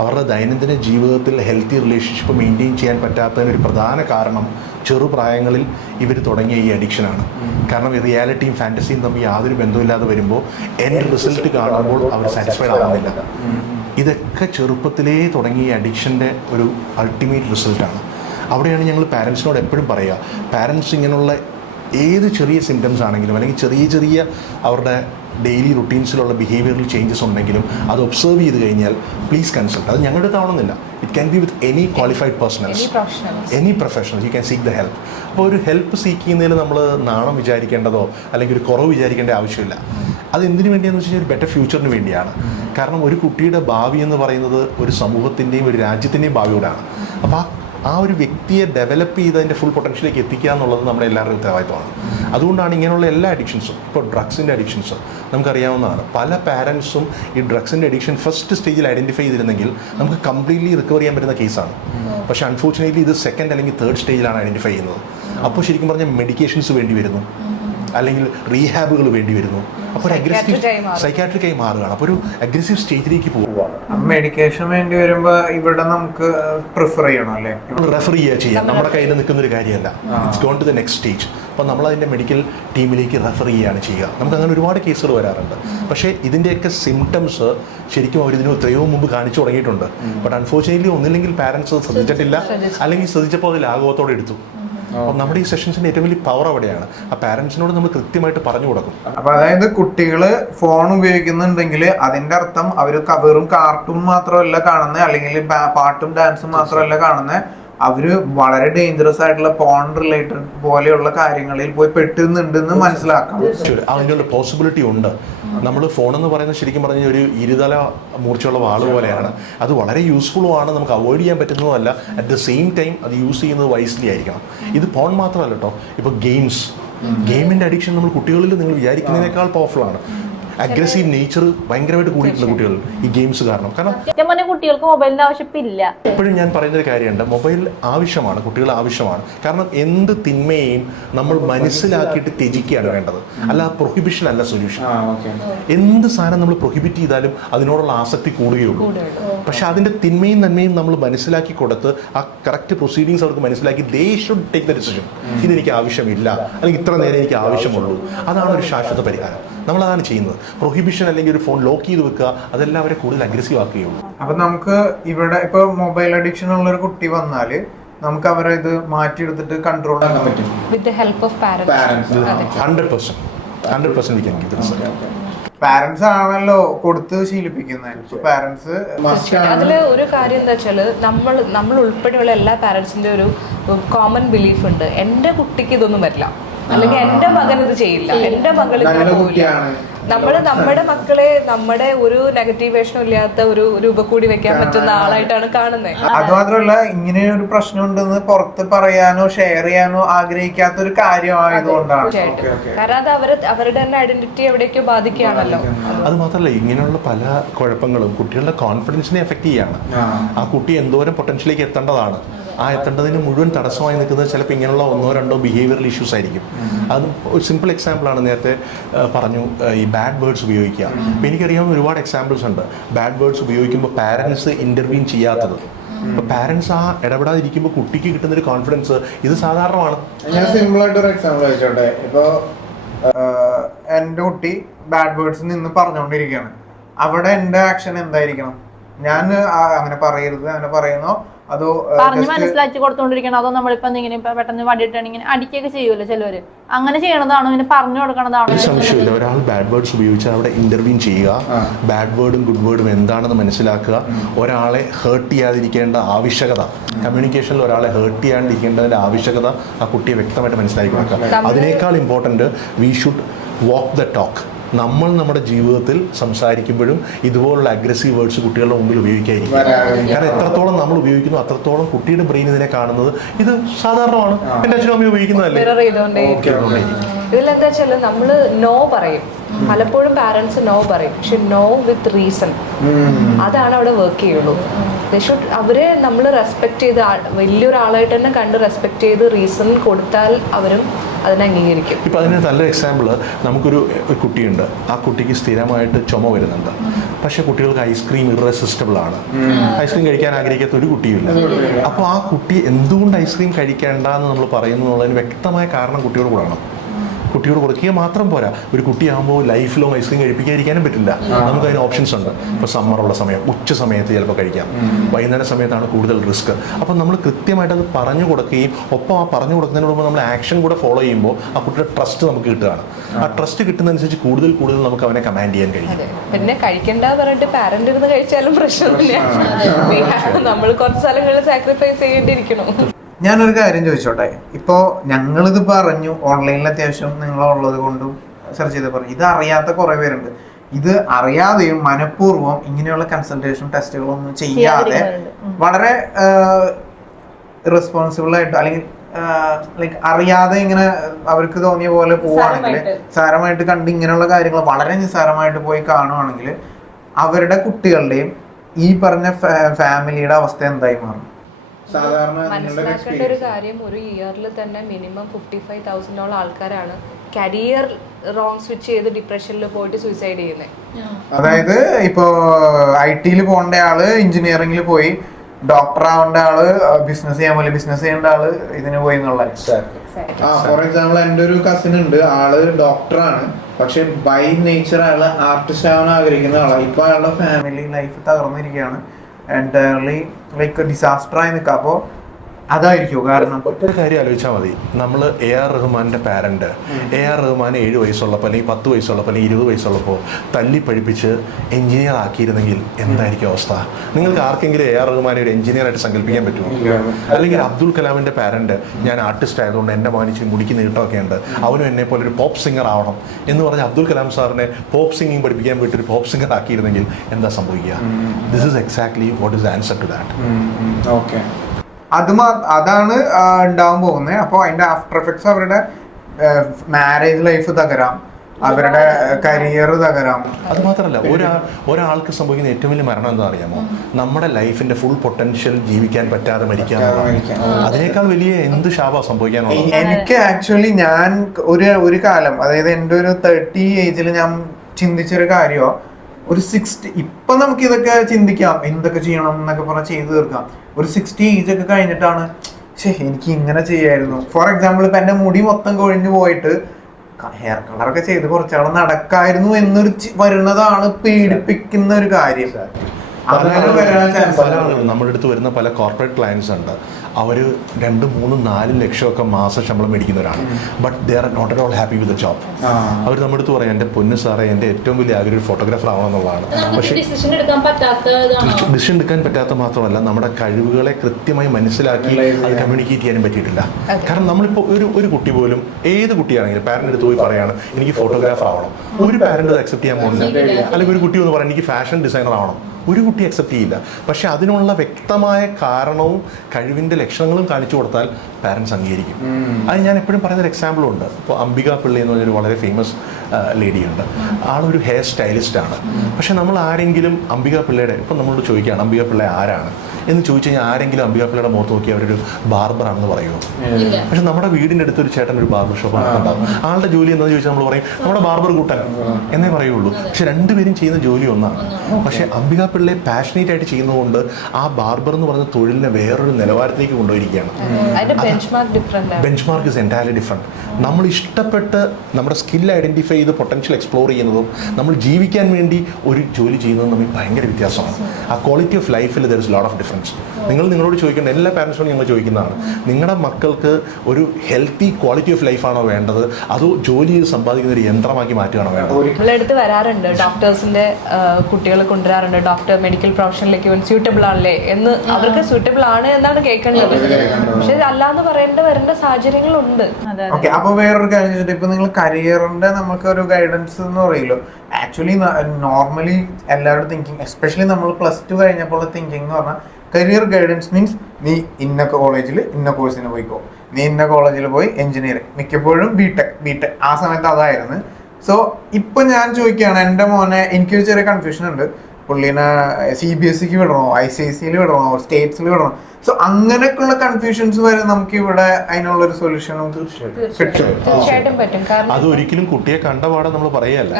അവരുടെ ദൈനംദിന ജീവിതത്തിൽ ഹെൽത്തി റിലേഷൻഷിപ്പ് മെയിൻറ്റെയിൻ ചെയ്യാൻ പറ്റാത്തതിനൊരു പ്രധാന കാരണം ചെറുപ്രായങ്ങളിൽ ഇവർ തുടങ്ങിയ ഈ അഡിക്ഷനാണ്. കാരണം ഈ റിയാലിറ്റിയും ഫാൻറ്റസിയും തമ്മിൽ യാതൊരു ബന്ധമില്ലാതെ വരുമ്പോൾ എൻ്റെ റിസൾട്ട് കാണുമ്പോൾ അവർ സാറ്റിസ്ഫൈഡ് ആവുന്നില്ല. ഇതൊക്കെ ചെറുപ്പത്തിലേ തുടങ്ങിയ അഡിക്ഷൻ്റെ ഒരു അൾട്ടിമേറ്റ് റിസൾട്ടാണ്. അവിടെയാണ് ഞങ്ങൾ പാരൻസിനോട് എപ്പോഴും പറയുക, പാരൻസ് ഇങ്ങനെയുള്ള ഏത് ചെറിയ സിംറ്റംസ് ആണെങ്കിലും അല്ലെങ്കിൽ ചെറിയ അവരുടെ ഡെയിലി റുട്ടീൻസിലുള്ള ബിഹേവിയറൽ ചേഞ്ചസ് ഉണ്ടെങ്കിലും അത് ഒബ്സർവ് ചെയ്ത് കഴിഞ്ഞാൽ പ്ലീസ് കൺസൾട്ട്. അത് ഞങ്ങളുടെ അടുത്താവണമെന്നില്ല, it can be with any qualified personals, any professionals, you can seek the help. അപ്പോൾ ഒരു ഹെൽപ്പ് സീക്ക് ചെയ്യുന്നതിൽ നമ്മൾ നാണം വിചാരിക്കേണ്ടതോ അല്ലെങ്കിൽ ഒരു കുറവ് വിചാരിക്കേണ്ട ആവശ്യമില്ല. അത് എന്തിനു വേണ്ടിയാണെന്ന് വെച്ച് കഴിഞ്ഞാൽ ഒരു ബെറ്റർ ഫ്യൂച്ചറിന് വേണ്ടിയാണ്. കാരണം ഒരു കുട്ടിയുടെ ഭാവി എന്ന് പറയുന്നത് ഒരു സമൂഹത്തിൻ്റെയും ഒരു രാജ്യത്തിൻ്റെയും ഭാവിയോടാണ്. അപ്പോൾ ആ ഒരു വ്യക്തിയെ ഡെവലപ്പ് ചെയ്ത് അതിൻ്റെ ഫുൾ പൊട്ടൻഷ്യലേക്ക് എത്തിക്കുക എന്നുള്ളത് നമ്മുടെ എല്ലാവരുടെയും ഉത്തരവാദിത്തമാണ്. അതുകൊണ്ടാണ് ഇങ്ങനെയുള്ള എല്ലാ അഡിക്ഷൻസും, ഇപ്പോൾ ഡ്രഗ്സിൻ്റെ അഡിക്ഷൻസ് നമുക്കറിയാവുന്നതാണ്. പല പാരൻസും ഈ ഡ്രഗ്സിൻ്റെ അഡിക്ഷൻ ഫസ്റ്റ് സ്റ്റേജിൽ ഐഡൻറ്റിഫൈ ചെയ്തിരുന്നെങ്കിൽ നമുക്ക് കംപ്ലീറ്റ്ലി റിക്കവർ ചെയ്യാൻ പറ്റുന്ന കേസാണ്. പക്ഷേ അൺഫോർച്ചുനേറ്റ്ലി ഇത് സെക്കൻഡ് അല്ലെങ്കിൽ തേർഡ് സ്റ്റേജിലാണ് ഐഡൻറ്റിഫൈ ചെയ്യുന്നത്. അപ്പോൾ ശരിക്കും പറഞ്ഞാൽ മെഡിക്കേഷൻസ് വേണ്ടി വരുന്നു, അല്ലെങ്കിൽ റീഹാബുകൾ വേണ്ടി വരുന്നു. അപ്പോൾ ഒരു അഗ്രസീവ് സൈക്കാട്രിക്കായി മാറുകയാണ്. അപ്പോൾ ഒരു അഗ്രസീവ് സ്റ്റേജിലേക്ക് പോവുകയാണ്. മെഡിക്കേഷൻ വേണ്ടി വരുമ്പോ ഇവിടെ നമുക്ക് പ്രിഫർ ചെയ്യണം അല്ലേ, റെഫർ ചെയ്യാം. നമ്മുടെ കയ്യിൽ നിൽക്കുന്ന ഒരു കാര്യമല്ല, it's gone to the next stage. അപ്പോൾ നമ്മളതിൻ്റെ മെഡിക്കൽ ടീമിലേക്ക് റെഫർ ചെയ്യുകയാണ് ചെയ്യുക. നമുക്ക് അങ്ങനെ ഒരുപാട് കേസുകൾ വരാറുണ്ട്. പക്ഷേ ഇതിൻ്റെയൊക്കെ സിംറ്റംസ് ശരിക്കും അവരിതിന് എത്രയോ മുമ്പ് കാണിച്ചു തുടങ്ങിയിട്ടുണ്ട്. ബട്ട് അൺഫോർച്ചുനേറ്റ്ലി ഒന്നില്ലെങ്കിൽ പാരൻസ് ശ്രദ്ധിച്ചിട്ടില്ല, അല്ലെങ്കിൽ ശ്രദ്ധിച്ചപ്പോൾ അത് ലാഘവത്തോടെ എടുത്തു. അപ്പം നമ്മുടെ ഈ സെഷൻസിൻ്റെ ഏറ്റവും വലിയ പവർ അവിടെയാണ്. ആ പാരൻസിനോട് നമ്മൾ കൃത്യമായിട്ട് പറഞ്ഞു കൊടുക്കും. അപ്പൊ അതായത് കുട്ടികള് ഫോൺ ഉപയോഗിക്കുന്നുണ്ടെങ്കിൽ അതിന്റെ അർത്ഥം അവര് വെറും കാർട്ടൂൺ മാത്രമല്ല കാണുന്നത്, അല്ലെങ്കിൽ പാട്ടും ഡാൻസും മാത്രമല്ല കാണുന്നത്, അവര് വളരെ ഡേഞ്ചറസ് ആയിട്ടുള്ള പോൺ റിലേറ്റഡ് പോലെയുള്ള കാര്യങ്ങളിൽ പോയി പെട്ടുന്നുണ്ടെന്ന് മനസ്സിലാക്കാം. അതിനുള്ള പോസിബിലിറ്റി ഉണ്ട്. നമ്മൾ ഫോണെന്ന് പറയുന്നത് ശരിക്കും പറഞ്ഞാൽ ഒരു ഇരുതല മൂർച്ചയുള്ള വാള് പോലെയാണ്. അത് വളരെ യൂസ്ഫുള്ളും ആണ്, നമുക്ക് അവോയ്ഡ് ചെയ്യാൻ പറ്റുന്നതല്ല. അറ്റ് ദ സെയിം ടൈം അത് യൂസ് ചെയ്യുന്നത് വൈസ്ലി ആയിരിക്കണം. ഇത് ഫോൺ മാത്രമല്ല കേട്ടോ, ഇപ്പോൾ ഗെയിമിൻ്റെ അഡിക്ഷൻ നമ്മൾ കുട്ടികളിൽ നിങ്ങൾ വിചാരിക്കുന്നതിനേക്കാൾ പവർഫുള്ളാണ്. അഗ്രസീവ് നേച്ചർ ഭയങ്കരമായിട്ട് കൂടിയിട്ടുണ്ട് കുട്ടികൾ ഈ ഗെയിംസ് കാരണം. കുട്ടികൾക്ക് മൊബൈലിന്റെ ആവശ്യമില്ല. എപ്പോഴും ഞാൻ പറയുന്നൊരു കാര്യമുണ്ട്, മൊബൈൽ ആവശ്യമാണ്, കുട്ടികൾ ആവശ്യമാണ്. കാരണം എന്ത് തിന്മയെയും നമ്മൾ മനസ്സിലാക്കിയിട്ട് ത്യജിക്കുകയാണ് വേണ്ടത്, അല്ല പ്രൊഹിബിഷൻ അല്ല സൊല്യൂഷൻ. എന്ത് സാധനം നമ്മൾ പ്രൊഹിബിറ്റ് ചെയ്താലും അതിനോടുള്ള ആസക്തി കൂടുകയുള്ളൂ. പക്ഷെ അതിൻ്റെ തിന്മയും നന്മയും നമ്മൾ മനസ്സിലാക്കി കൊടുത്ത് ആ കറക്റ്റ് പ്രൊസീഡിങ്സ് അവർക്ക് മനസ്സിലാക്കി they should take the decision. ഇതെനിക്ക് ആവശ്യമില്ല, അല്ലെങ്കിൽ ഇത്ര നേരം എനിക്ക് ആവശ്യമുള്ളൂ. അതാണ് ഒരു ശാശ്വത പരിഹാരം. നമ്മളതാണ് ചെയ്യുന്നത്. പ്രൊഹിബിഷൻ അല്ലെങ്കിൽ ഒരു ഫോൺ ലോക്ക് ചെയ്ത് വെക്കുക, അതെല്ലാം അവരെ കൂടുതൽ അഗ്രസീവ് ആക്കുകയുള്ളൂ. അപ്പൊ നമുക്ക് ഇവിടെ ഇപ്പൊ മൊബൈൽ അഡിക്ഷൻ ഉള്ള ഒരു കുട്ടി വന്നാല് നമുക്ക് അവരെ ഇത് മാറ്റിയെടുത്തിട്ട് കൺട്രോൾ ആക്കാൻ പറ്റും with the help of parents. 100% we can give this. Parents ആണല്ലോ കൊടുത്ത് ശീലിപ്പിക്കുന്നത്. പാരന്റ്സ് അതില് ഒരു കാര്യം എന്താ വെച്ചാല് നമ്മൾ ഉൾപ്പെടെയുള്ള എല്ലാ പാരന്റ്സിന്റെ ഒരു കോമൺ ബിലീഫ് ഉണ്ട്, എന്റെ കുട്ടിക്ക് ഇതൊന്നും വരില്ല, അല്ലെങ്കിൽ എന്റെ മകൻ ഇത് ചെയ്യില്ല, എന്റെ മകൾ ഇങ്ങനെ പോവില്ല. നമ്മുടെ മക്കളെ നമ്മുടെ ഒരു നെഗറ്റീവേഷനും ഇല്ലാത്ത ഒരു രൂപ കൂടി വെക്കാൻ പറ്റുന്ന ആളായിട്ടാണ് കാണുന്നത്. അത് മാത്രമല്ല, ഇങ്ങനെ ഒരു പ്രശ്നം ഉണ്ടെന്ന് പുറത്ത് പറയാനോ ഷെയർ ചെയ്യാനോ ആഗ്രഹിക്കാത്ത ഒരു കാര്യമായതുകൊണ്ടാണ്. കാരണം അത് അവരുടെ തന്നെ ഐഡന്റിറ്റി എവിടേക്കോ ബാധിക്കുകയാണല്ലോ. അത് മാത്രമല്ല, ഇങ്ങനെയുള്ള പല കുഴപ്പങ്ങളും കുട്ടികളുടെ കോൺഫിഡൻസിനെ എഫക്ട് ചെയ്യാണ്. ആ കുട്ടി എന്തോരം പൊട്ടൻഷ്യലേക്ക് എത്തേണ്ടതാണ്, ആ എത്തേണ്ടതിന് മുഴുവൻ തടസ്സമായി നിൽക്കുന്നത് ചിലപ്പോൾ ഇങ്ങനെയുള്ള 1-2 ബിഹേവിയറൽ ഇഷ്യൂസ് ആയിരിക്കും. അത് ഒരു സിമ്പിൾ എക്സാമ്പിളാണ്. നേരത്തെ പറഞ്ഞു ഈ ബാഡ് വേർഡ്സ് ഉപയോഗിക്കുക. അപ്പോൾ എനിക്കറിയാവുന്ന ഒരുപാട് എക്സാമ്പിൾസ് ഉണ്ട്. ബാഡ് വേർഡ്സ് ഉപയോഗിക്കുമ്പോൾ പാരൻസ് ഇൻ്റർവീൻ ചെയ്യാത്തത്. ഇപ്പോൾ പാരൻസ് ആ ഇടപെടാതിരിക്കുമ്പോൾ കുട്ടിക്ക് കിട്ടുന്നൊരു കോൺഫിഡൻസ് ഇത് സാധാരണമാണ്. ഞാൻ സിമ്പിളായിട്ട് ഒരു എക്സാമ്പിൾ വെച്ചോട്ടെ. ഇപ്പോൾ എൻ്റെ കുട്ടി ബാഡ് വേർഡ്സ് നിന്ന് പറഞ്ഞുകൊണ്ടിരിക്കുകയാണ്. അവിടെ എൻ്റെ ആക്ഷൻ എന്തായിരിക്കണം? ഞാൻ അങ്ങനെ പറയരുത്, അങ്ങനെ പറയുന്നോ, അതോ പറഞ്ഞ് മനസ്സിലാക്കി കൊടുത്തോണ്ടിരിക്കണം, അതോ നമ്മളിപ്പോ ഇങ്ങനെ പെട്ടെന്ന് വടിയിട്ടാണ് ഇങ്ങനെ അടിക്കൊക്കെ ചെയ്യുമല്ലോ ചിലവര്, അങ്ങനെ ചെയ്യണതാണോ, ഇങ്ങനെ പറഞ്ഞു കൊടുക്കണതാണോ? ഒരു സംശയമില്ല. ഒരാൾ ബാഡ് വേർഡ്സ് ഉപയോഗിച്ചാൽ അവിടെ ഇന്റർവീൻ ചെയ്യുക, ബാഡ് വേർഡും ഗുഡ് വേർഡും എന്താണെന്ന് മനസ്സിലാക്കുക, ഒരാളെ ഹേർട്ട് ചെയ്യാതിരിക്കേണ്ട ആവശ്യകത, കമ്മ്യൂണിക്കേഷനിൽ ഒരാളെ ഹേർട്ട് ചെയ്യാണ്ടിരിക്കേണ്ടതിന്റെ ആവശ്യകത ആ കുട്ടിയെ വ്യക്തമായിട്ട് മനസ്സിലാക്കി കൊടുക്കുക. അതിനേക്കാൾ important we should walk the talk. നമ്മൾ നമ്മുടെ ജീവിതത്തിൽ സംസാരിക്കുമ്പോഴും ഇതുപോലുള്ള അഗ്രസീവ് വേർഡ്സ് കുട്ടികളുടെ മുമ്പിൽ ഉപയോഗിക്കാതിരിക്കും. കാരണം എത്രത്തോളം നമ്മൾ ഉപയോഗിക്കുന്നു അത്രത്തോളം കുട്ടിയുടെ ബ്രെയിൻ ഇതിനെ കാണുന്നത് ഇത് സാധാരണമാണ്, എൻ്റെ അച്ഛനും അമ്മയും ഉപയോഗിക്കുന്നതല്ലേ. ഇതിലെന്താ വെച്ചാൽ നമ്മള് നോ പറയും, പലപ്പോഴും പാരന്റ്സ് നോ പറയും, പക്ഷെ നോ വിത്ത് റീസൺ, അതാണ് അവിടെ വർക്ക് ചെയ്യുള്ളൂ. അവരെ നമ്മൾ റെസ്പെക്ട് ചെയ്ത് വലിയൊരാളായിട്ട് തന്നെ കണ്ട് റെസ്പെക്ട് ചെയ്ത് റീസൺ കൊടുത്താൽ അവരും അതിനെ അംഗീകരിക്കും. ഇപ്പം അതിന് നല്ലൊരു എക്സാമ്പിൾ, നമുക്കൊരു കുട്ടിയുണ്ട്, ആ കുട്ടിക്ക് സ്ഥിരമായിട്ട് ചുമ വരുന്നുണ്ട്, പക്ഷേ കുട്ടികൾക്ക് ഐസ്ക്രീം ഇറസിസ്റ്റബിൾ ആണ്, ഐസ്ക്രീം കഴിക്കാൻ ആഗ്രഹിക്കാത്ത ഒരു കുട്ടിയുമില്ല. അപ്പോൾ ആ കുട്ടി എന്തുകൊണ്ട് ഐസ്ക്രീം കഴിക്കേണ്ട എന്ന് നമ്മൾ പറയുന്നു എന്നുള്ളതിന് വ്യക്തമായ കാരണം കുട്ടിയോട് കൊടുക്കണം. കുട്ടിയോട് കൊടുക്കുക മാത്രം പോരാ, ഒരു കുട്ടിയാകുമ്പോൾ ലൈഫ് ലോങ് ഐസ്ക്രീം കഴിപ്പിക്കാതിരിക്കാനും പറ്റില്ല. നമുക്ക് അതിന് ഓപ്ഷൻസ് ഉണ്ട്. ഇപ്പോൾ സമ്മറുള്ള സമയം, ഉച്ച സമയത്ത് ചിലപ്പോൾ കഴിക്കാം, വൈകുന്നേര സമയത്താണ് കൂടുതൽ റിസ്ക്. അപ്പം നമ്മൾ കൃത്യമായിട്ട് അത് പറഞ്ഞു കൊടുക്കുകയും ഒപ്പം ആ പറഞ്ഞു കൊടുക്കുന്നതിന് മുമ്പ് നമ്മൾ ആക്ഷൻ കൂടെ ഫോളോ ചെയ്യുമ്പോൾ ആ കുട്ടിയുടെ ട്രസ്റ്റ് നമുക്ക് കിട്ടുകയാണ്. ആ ട്രസ്റ്റ് കിട്ടുന്നതനുസരിച്ച് കൂടുതൽ കൂടുതൽ നമുക്ക് അവനെ കമാൻഡ് ചെയ്യാൻ കഴിയും. പിന്നെ കഴിക്കണ്ട പറഞ്ഞിട്ട് പാരന്റ് ഇരുന്ന് കഴിച്ചാലും പ്രശ്നമില്ല. നമ്മൾ കുറച്ച് സ്ഥലങ്ങളിൽ സാക്രിഫൈസ് ചെയ്യേണ്ടിയിരിക്കണം. ഞാനൊരു കാര്യം ചോദിച്ചോട്ടെ, ഇപ്പോൾ ഞങ്ങളിത് പറഞ്ഞു ഓൺലൈനിൽ അത്യാവശ്യം നിങ്ങളുള്ളത് കൊണ്ടും സെർച്ച് ചെയ്ത് പറഞ്ഞു, ഇത് അറിയാത്ത കുറേ പേരുണ്ട്. ഇത് അറിയാതെയും മനഃപൂർവ്വം ഇങ്ങനെയുള്ള കൺസൾട്ടേഷൻ ടെസ്റ്റുകളൊന്നും ചെയ്യാതെ വളരെ റെസ്പോൺസിബിൾ ആയിട്ട് അല്ലെങ്കിൽ ലൈക്ക് അറിയാതെ ഇങ്ങനെ അവർക്ക് തോന്നിയ പോലെ പോവുകയാണെങ്കിൽ, സാരമായിട്ട് കണ്ട് ഇങ്ങനെയുള്ള കാര്യങ്ങൾ വളരെ നിസ്സാരമായിട്ട് പോയി കാണുവാണെങ്കിൽ അവരുടെ കുട്ടികളുടെയും ഈ പറഞ്ഞ ഫാമിലിയുടെ അവസ്ഥ എന്തായി മാറും? മനസ്സിലാക്കേണ്ട ഒരു കാര്യം, ഒരു ഇയറിൽ തന്നെ മിനിമം 55,000 ആൾക്കാരാണ് കരിയർ റോങ് സ്വിച്ച് ചെയ്ത് ഡിപ്രഷനിൽ പോയിട്ട് സൂയിസൈഡ് ചെയ്യുന്നത്. അതായത് ഇപ്പോ IT പോകേണ്ട ആള് എഞ്ചിനീയറിംഗിൽ പോയി, ഡോക്ടർ ആവേണ്ട ആള് ബിസിനസ് ചെയ്യാൻ പോലെ ബിസിനസ് ചെയ്യേണ്ട ആള് ഇതിന് പോയി എന്നുള്ള. ഫോർ എക്സാമ്പിൾ എൻ്റെ ഒരു കസിൻ ഉണ്ട്, ആള് ഡോക്ടറാണ്, പക്ഷെ ബൈ നേച്ചർ അയാള് ആർട്ടിസ്റ്റ് ആവാൻ ആഗ്രഹിക്കുന്ന ആളാണ്. ഇപ്പൊ അയാളുടെ ഫാമിലി ലൈഫ് തകർന്നിരിക്കുകയാണ്, എൻറ്റയർലി ലൈക്ക് ഡിസാസ്റ്റർ ആയി നിൽക്കുക. അപ്പോൾ അതായിരിക്കും കാരണം. ഒരു കാര്യം ആലോചിച്ചാൽ മതി, നമ്മൾ AR റഹ്മാൻ്റെ പാരന്റ് AR റഹ്മാൻ 7 വയസ്സുള്ളപ്പോൾ അല്ലെങ്കിൽ 10 വയസ്സുള്ളപ്പോൾ അല്ലെങ്കിൽ 20 വയസ്സുള്ളപ്പോൾ തല്ലി പഠിപ്പിച്ച് എഞ്ചിനീയർ ആക്കിയിരുന്നെങ്കിൽ എന്തായിരിക്കും അവസ്ഥ? നിങ്ങൾക്ക് ആർക്കെങ്കിലും AR റഹ്മാനെ ഒരു എഞ്ചിനീയർ ആയിട്ട് സങ്കല്പിക്കാൻ പറ്റുമോ? അല്ലെങ്കിൽ അബ്ദുൽ കലാമിൻ്റെ പാരന്റ്, ഞാൻ ആർട്ടിസ്റ്റ് ആയതുകൊണ്ട് എൻ്റെ മാനിച്ച് മുടിക്ക് നീട്ടമൊക്കെ ഉണ്ട്, അവനും എന്നെ പോലെ ഒരു പോപ്പ് സിംഗർ ആവണം എന്ന് പറഞ്ഞ് അബ്ദുൽ കലാം സാറിനെ പോപ്പ് സിംഗിങ് പഠിപ്പിക്കാൻ പോയിട്ട് ഒരു പോപ്പ് സിംഗർ ആക്കിയിരുന്നെങ്കിൽ എന്താ സംഭവിക്കുക? This is exactly what is answer to that. Okay, അതാണ് ഉണ്ടാവാൻ പോകുന്നത്. അപ്പോൾ അതിന്റെ ആഫ്റ്റർ എഫക്ട്സ് അവരുടെ മാരേജ് ലൈഫ് തകരാം, അവരുടെ കരിയർ തകരാം. അത് മാത്രമല്ല, ഒരാൾക്ക് സംഭവിക്കുന്ന ഏറ്റവും വലിയ മരണം എന്താ അറിയാമോ? നമ്മുടെ ലൈഫിന്റെ ഫുൾ പൊട്ടൻഷ്യൽ ജീവിക്കാൻ പറ്റാതെ മരിക്കുക. അതിനേക്കാൾ വലിയ എന്ത് ശാപം സംഭവിക്കാനുള്ളത്? എനിക്ക് ആക്ച്വലി ഞാൻ ഒരു കാലം, അതായത് എൻ്റെ ഒരു 30 ഏജിൽ ഞാൻ ചിന്തിച്ചൊരു കാര്യമോ, ഒരു 60 ഇപ്പൊ നമുക്ക് ഇതൊക്കെ ചിന്തിക്കാം, എന്തൊക്കെ ചെയ്യണം എന്നൊക്കെ പറഞ്ഞാൽ ചെയ്തു തീർക്കാം. ഒരു 60 ഏജ് ഒക്കെ കഴിഞ്ഞിട്ടാണ് എനിക്ക് ഇങ്ങനെ ചെയ്യായിരുന്നു. ഫോർ എക്സാമ്പിൾ ഇപ്പൊ എന്റെ മുടി മൊത്തം കൊഴിഞ്ഞു പോയിട്ട് ഹെയർ കളറൊക്കെ ചെയ്ത് കുറച്ചാൾ നടക്കായിരുന്നു എന്നൊരു വരുന്നതാണ് പേടിപ്പിക്കുന്ന ഒരു കാര്യം. നമ്മുടെ അടുത്ത് വരുന്ന പല കോർപ്പറേറ്റ് ക്ലയൻസ് ഉണ്ട്, അവർ 2, 3, 4 ലക്ഷമൊക്കെ മാസം ശമ്പളം മേടിക്കുന്നവരാണ്. But they are not at all happy with the job. അവർ നമ്മുടെ അടുത്ത് പറയാം, എൻ്റെ പൊന്ന് സാറേ, എൻ്റെ ഏറ്റവും വലിയ ആഗ്രഹം ഒരു ഫോട്ടോഗ്രാഫർ ആവണമെന്നുള്ളതാണ്. പക്ഷേ ഡിസിഷൻ എടുക്കാൻ പറ്റാത്ത മാത്രമല്ല, നമ്മുടെ കഴിവുകളെ കൃത്യമായി മനസ്സിലാക്കി അത് കമ്മ്യൂണിക്കേറ്റ് ചെയ്യാനും പറ്റിയിട്ടില്ല. കാരണം നമ്മളിപ്പോൾ ഒരു കുട്ടി പോലും, ഏത് കുട്ടിയാണെങ്കിലും പാരന്റ് അടുത്ത് പോയി പറയാണ് എനിക്ക് ഫോട്ടോഗ്രാഫർ ആവണം, ഒരു പാരന്റ് അത് അക്സെപ്റ്റ് ചെയ്യാൻ പോകുന്നില്ല. അല്ലെങ്കിൽ ഒരു കുട്ടി ഒന്ന് പറയാം എനിക്ക് ഫാഷൻ ഡിസൈനർ ആവണം, ഒരു കുട്ടി അക്സെപ്റ്റ് ചെയ്യില്ല. പക്ഷെ അതിനുള്ള വ്യക്തമായ കാരണവും കഴിവിൻ്റെ ലക്ഷണങ്ങളും കാണിച്ചു കൊടുത്താൽ പാരൻസ് അംഗീകരിക്കും. അത് ഞാൻ എപ്പോഴും പറയുന്നൊരു എക്സാമ്പിളുണ്ട്. ഇപ്പോൾ അംബിക പിള്ളി എന്ന് പറഞ്ഞൊരു വളരെ ഫേമസ് ലേഡിയുണ്ട്. ആളൊരു ഹെയർ സ്റ്റൈലിസ്റ്റാണ്. പക്ഷെ നമ്മൾ ആരെങ്കിലും അംബിക പിള്ളയുടെ, ഇപ്പം നമ്മളോട് ചോദിക്കുകയാണ് അംബിക പിള്ള ആരാണ് എന്ന് ചോദിച്ചു കഴിഞ്ഞാൽ ആരെങ്കിലും അംബിക പിള്ളയുടെ മുഖത്ത് നോക്കി അവരൊരു ബാർബറാണെന്ന് പറയുമോ? പക്ഷെ നമ്മുടെ വീടിൻ്റെ അടുത്തൊരു ചേട്ടൻ ഒരു ബാർബർ ഷോപ്പ് നടത്തുന്നുണ്ടാവും. ആളുടെ ജോലി എന്താണെന്ന് ചോദിച്ചാൽ നമ്മൾ പറയും നമ്മുടെ ബാർബർ കൂട്ടൻ എന്നേ പറയുള്ളൂ. പക്ഷെ രണ്ടുപേരും ചെയ്യുന്ന ജോലി ഒന്നാണ്. പക്ഷെ അംബിക പിള്ളയെ പാഷനേറ്റ് ആയിട്ട് ചെയ്യുന്നതുകൊണ്ട് ആ ബാർബർ എന്ന് പറയുന്ന തൊഴിലിനെ വേറൊരു നിലവാരത്തിലേക്ക് കൊണ്ടുപോയിരിക്കുകയാണ്. Benchmark is entirely different. നമ്മൾ ഇഷ്ടപ്പെട്ട് നമ്മുടെ സ്കിൽ ഐഡൻറ്റിഫൈ ചെയ്ത് പൊട്ടൻഷ്യൽ എക്സ്പ്ലോർ ചെയ്യുന്നതും നമ്മൾ ജീവിക്കാൻ വേണ്ടി ഒരു ജോലി ചെയ്യുന്നതും തമ്മിൽ ഭയങ്കര വ്യത്യാസമാണ്. ആ ക്വാളിറ്റി ഓഫ് ലൈഫിൽ there is lot of difference. നിങ്ങളോട് ചോദിക്കേണ്ട, എല്ലാ പാരൻസിനോടും ഞങ്ങൾ ചോദിക്കുന്നതാണ്, നിങ്ങളുടെ മക്കൾക്ക് ഒരു ഹെൽത്തി ക്വാളിറ്റി ഓഫ് ലൈഫാണോ വേണ്ടത്, അതോ ജോലി ചെയ്ത് സമ്പാദിക്കുന്ന ഒരു യന്ത്രമാക്കി മാറ്റുകയാണോ വേണ്ടത്? നമ്മളെടുത്ത് വരാറുണ്ട്, ഡോക്ടേഴ്സിന്റെ കുട്ടികൾ കൊണ്ടുവരാറുണ്ട്, ഡോക്ടർ മെഡിക്കൽ പ്രൊഫഷനിലേക്ക് സ്യൂട്ടബിൾ ആണല്ലേ എന്ന്. അവർക്ക് സ്യൂട്ടബിൾ ആണ് എന്നാണ് കേൾക്കേണ്ടത്, പക്ഷെ അല്ലാന്ന് പറയേണ്ട വരേണ്ട സാഹചര്യങ്ങളുണ്ട്. അപ്പൊ വേറൊരു കാര്യം, ഇപ്പൊ നിങ്ങൾ കരിയറിന്റെ നമുക്ക് ഒരു ഗൈഡൻസ് എന്ന് പറയുമല്ലോ. ആക്ച്വലി നോർമലി എല്ലാവരുടെ തിങ്കിങ്, എസ്പെഷ്യലി നമ്മൾ +2 കഴിഞ്ഞപ്പോൾ തിങ്കിങ് എന്ന് പറഞ്ഞാൽ കരിയർ ഗൈഡൻസ് മീൻസ് നീ ഇന്ന കോളേജിൽ ഇന്ന കോഴ്സിന് പോയിക്കോ, നീ ഇന്ന കോളേജിൽ പോയി എഞ്ചിനീയറിംഗ്, മിക്കപ്പോഴും ബിടെക് ആ സമയത്ത് അതായിരുന്നു. സോ ഇപ്പൊ ഞാൻ ചോദിക്കുകയാണ്, എൻ്റെ മോനെ, എനിക്കൊരു ചെറിയ കൺഫ്യൂഷൻ ഉണ്ട്. പുള്ളിനെ CBSEക്ക് വിടണോ, ICSEയിൽ വിടണോ, സ്റ്റേറ്റ്സിൽ വിടണോ? സോ അങ്ങനെയൊക്കെയുള്ള കൺഫ്യൂഷൻസ് വരെ നമുക്ക് ഇവിടെ അതിനുള്ളൊരു സൊല്യൂഷനും തീർച്ചയായിട്ടും പറ്റും. കാരണം അത് ഒരിക്കലും കുട്ടിയെ കണ്ടപാടെ നമ്മൾ പറയല്ല,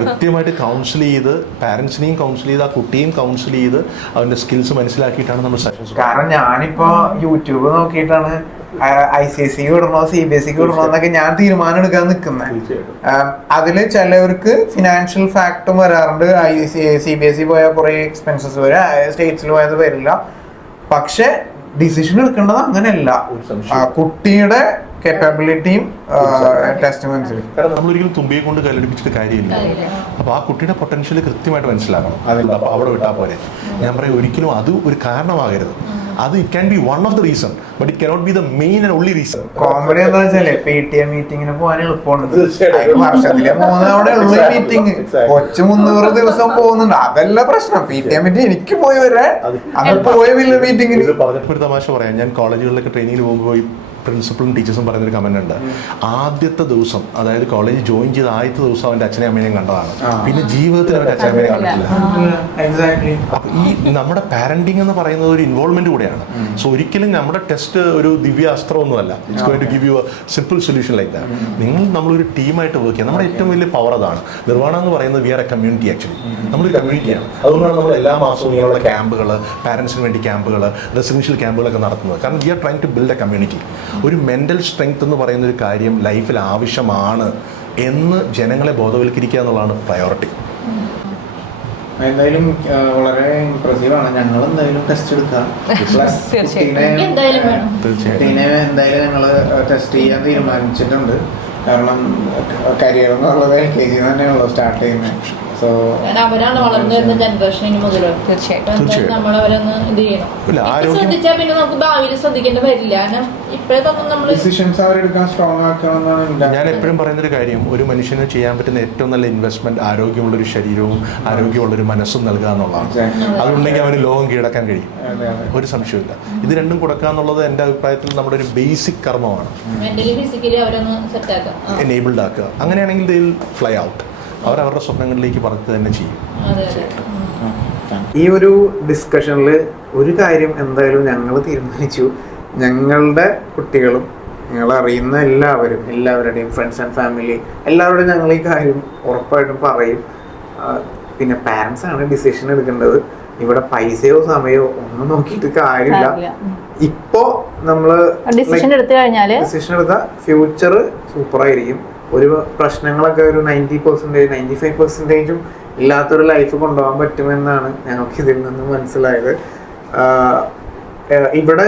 കൃത്യമായിട്ട് കൗൺസിൽ ചെയ്ത് പാരന്റ്സിനെയും കൗൺസിൽ ചെയ്ത് ആ കുട്ടിയെയും കൗൺസിൽ ചെയ്ത് അവന്റെ സ്കിൽസ് മനസ്സിലാക്കിയിട്ടാണ് നമ്മൾ സെഷൻസ്. കാരണം ഞാനിപ്പോ യൂട്യൂബ് നോക്കിയിട്ടാണ് ICSE വിടണോ CBSEക്ക് വിടണോ എന്നൊക്കെ ഞാൻ തീരുമാനം എടുക്കാൻ നിൽക്കുന്നത്. അതില് ചിലവർക്ക് ഫിനാൻഷ്യൽ ഫാക്ടറും വരാറുണ്ട്. CBSE പോയാൽ കുറെ എക്സ്പെൻസസ് വരും, സ്റ്റേറ്റ്സിൽ പോയത് വരില്ല. പക്ഷെ ഡിസിഷൻ എടുക്കേണ്ടത് അങ്ങനെയല്ല, കുട്ടിയുടെ കേപ്പബിലിറ്റിയും ടെസ്റ്റും അനുസരിച്ച്. കാരണം നമ്മളൊരിക്കലും തുമ്പിയെ കൊണ്ട് കല്ലെടുപ്പിച്ചിട്ട് കാര്യമില്ല. അപ്പോൾ ആ കുട്ടിയുടെ പൊട്ടൻഷ്യൽ കൃത്യമായിട്ട് മനസ്സിലാക്കണം. അപ്പോൾ അവിടെ വിട്ടാൽ പോലെ ഞാൻ പറയും, ഒരിക്കലും അത് ഒരു കാരണമാകരുത്. അത് it can B one of the reason, but it cannot be the main and only reason. Comedy എന്താ വെച്ചാല് PTA മീറ്റിങ്ങിന് പോകാൻ എളുപ്പമുണ്ട്. വർഷത്തിലെ 3 തവണ ഉള്ള മീറ്റിംഗ്, കൊച്ചു 300 ദിവസം പോകുന്നുണ്ട്, അതല്ല പ്രശ്നം. PTA മീറ്റിംഗ് എനിക്ക് പോയി വരാൻ അത് പോയതില്ല മീറ്റിംഗിന്. ഒരു തമാശ പറയാം, ഞാൻ കോളേജുകളിലൊക്കെ ട്രെയിനിങ്ങിന് പോകുമ്പോൾ പ്രിൻസിപ്പളും ടീച്ചേഴ്സും പറയുന്നൊരു കമന്റ് ഉണ്ട്. ആദ്യത്തെ ദിവസം, അതായത് കോളേജ് ജോയിൻ ചെയ്ത ആദ്യത്തെ ദിവസം അവന്റെ അച്ഛനെയും അമ്മേനെയും കണ്ടതാണ്, പിന്നെ ജീവിതത്തിൽ അവന്റെ അച്ഛനമ്മേനെ കണ്ടിട്ടില്ല. അപ്പൊ ഈ നമ്മുടെ പാരന്റിങ് എന്ന് പറയുന്നത് ഒരു ഇൻവോൾവ്മെന്റ് കൂടെയാണ്. സോ ഒരിക്കലും നമ്മുടെ ടെസ്റ്റ് ഒരു ദിവ്യ അസ്ത്രമൊന്നുമല്ല. It's going to give you a simple solution like that. നമ്മളൊരു ടീമായിട്ട് വർക്ക് ചെയ്യുക. നമ്മുടെ ഏറ്റവും വലിയ പവർ അതാണ്. നിർവ്വാണ എന്ന് പറയുന്നത് we are a community. Actually നമ്മളൊരു കമ്മ്യൂണിറ്റിയാണ്. അതുകൊണ്ടാണ് നമ്മൾ എല്ലാ മാസവും ഇങ്ങനെയുള്ള ക്യാമ്പുകൾ, പാരന്റ്സിന് വേണ്ടി ക്യാമ്പുകൾ, റെസിഡൻഷ്യൽ ക്യാമ്പുകളൊക്കെ നടത്തുന്നത്. കാരണം we are trying to build a community. ഒരു മെൻ്റൽ സ്ട്രെങ്ത് എന്ന് പറയുന്ന ഒരു കാര്യം ലൈഫിൽ ആവശ്യമാണ് എന്ന് ജനങ്ങളെ ബോധവൽക്കരിക്കുക എന്നുള്ളതാണ് പ്രയോറിറ്റി. എന്തായാലും വളരെ ഇംപ്രസീവ് ആണ്. ഞങ്ങൾ എന്തായാലും ടെസ്റ്റ് എടുക്കാം. പ്ലസ് കുട്ടീനെ എന്തായാലും ഞങ്ങൾ ടെസ്റ്റ് ചെയ്യാൻ തീരുമാനിച്ചിട്ടുണ്ട്. കാരണം കരിയർ എന്നുള്ളത് LKG തന്നെയാണല്ലോ സ്റ്റാർട്ട് ചെയ്യുന്നത്. സോ അവരാണ് വളർന്നു വരുന്ന ജനറേഷൻ. ഇനി മുതൽ തീർച്ചയായിട്ടും നമ്മളവരൊന്ന് ഇത് ചെയ്യണം. ശ്രദ്ധിച്ചാൽ പിന്നെ നമുക്ക് ഭാവിയിൽ ശ്രദ്ധിക്കേണ്ടി വരില്ല. കാരണം ഇപ്പോഴത്തെ നമ്മൾ ഡിസിഷൻസ് അവരെടുക്കാൻ സ്ട്രോങ് ആക്കണമെന്നാണ് ഞാൻ എപ്പോഴും പറയുന്നൊരു കാര്യം. ഒരു മനുഷ്യന് ചെയ്യാൻ പറ്റുന്ന ഏറ്റവും നല്ല ഇൻവെസ്റ്റ്മെന്റ് ആരോഗ്യമുള്ളൊരു ശരീരവും ആരോഗ്യമുള്ളൊരു മനസ്സും നൽകുക എന്നുള്ളതാണ്. അതുണ്ടെങ്കിൽ അവന് ലോകം കീഴടക്കാൻ കഴിയും, ഒരു സംശയമില്ല. ഇത് രണ്ടും കൊടുക്കുക എന്നുള്ളത് എൻ്റെ അഭിപ്രായത്തിൽ നമ്മുടെ ഒരു ബേസിക് കർമ്മമാണ്. മെന്റലി ഫിസിക്കലി അവരൊന്ന് സെറ്റ് ആക്കുക, എനേബിൾഡ് ആക്കുക. അങ്ങനെയാണെങ്കിൽ ദേ വിൽ ഫ്ലൈ ഔട്ട്. അവരവരുടെ സ്വപ്നങ്ങളിലേക്ക് പറക്കുക തന്നെ ചെയ്യും. ഈ ഒരു ഡിസ്കഷനിൽ ഒരു കാര്യം എന്തായാലും ഞങ്ങൾ തീരുമാനിച്ചു. ഞങ്ങളുടെ കുട്ടികളും ഞങ്ങൾ അറിയുന്ന എല്ലാവരുടെയും ഫ്രണ്ട്സ് ആൻഡ് ഫാമിലി എല്ലാവരുടെയും ഞങ്ങൾ ഈ കാര്യം ഉറപ്പായിട്ടും പറയും. പിന്നെ പാരൻസ് ആണ് ഡിസിഷൻ എടുക്കേണ്ടത്. ഇവിടെ പൈസയോ സമയമോ ഒന്നും നോക്കിയിട്ട് കാര്യമില്ല. ഇപ്പോ നമ്മള് ഡിസിഷൻ എടുത്താൽ ഫ്യൂച്ചർ സൂപ്പറായിരിക്കും. ഒരു പ്രശ്നങ്ങളൊക്കെ ഒരു 90%, 95%ഉം ഇല്ലാത്തൊരു ലൈഫ് കൊണ്ടുപോകാൻ പറ്റുമെന്നാണ് ഞങ്ങൾക്ക് ഇതിൽ നിന്ന് മനസ്സിലായത്. ഇവിടെ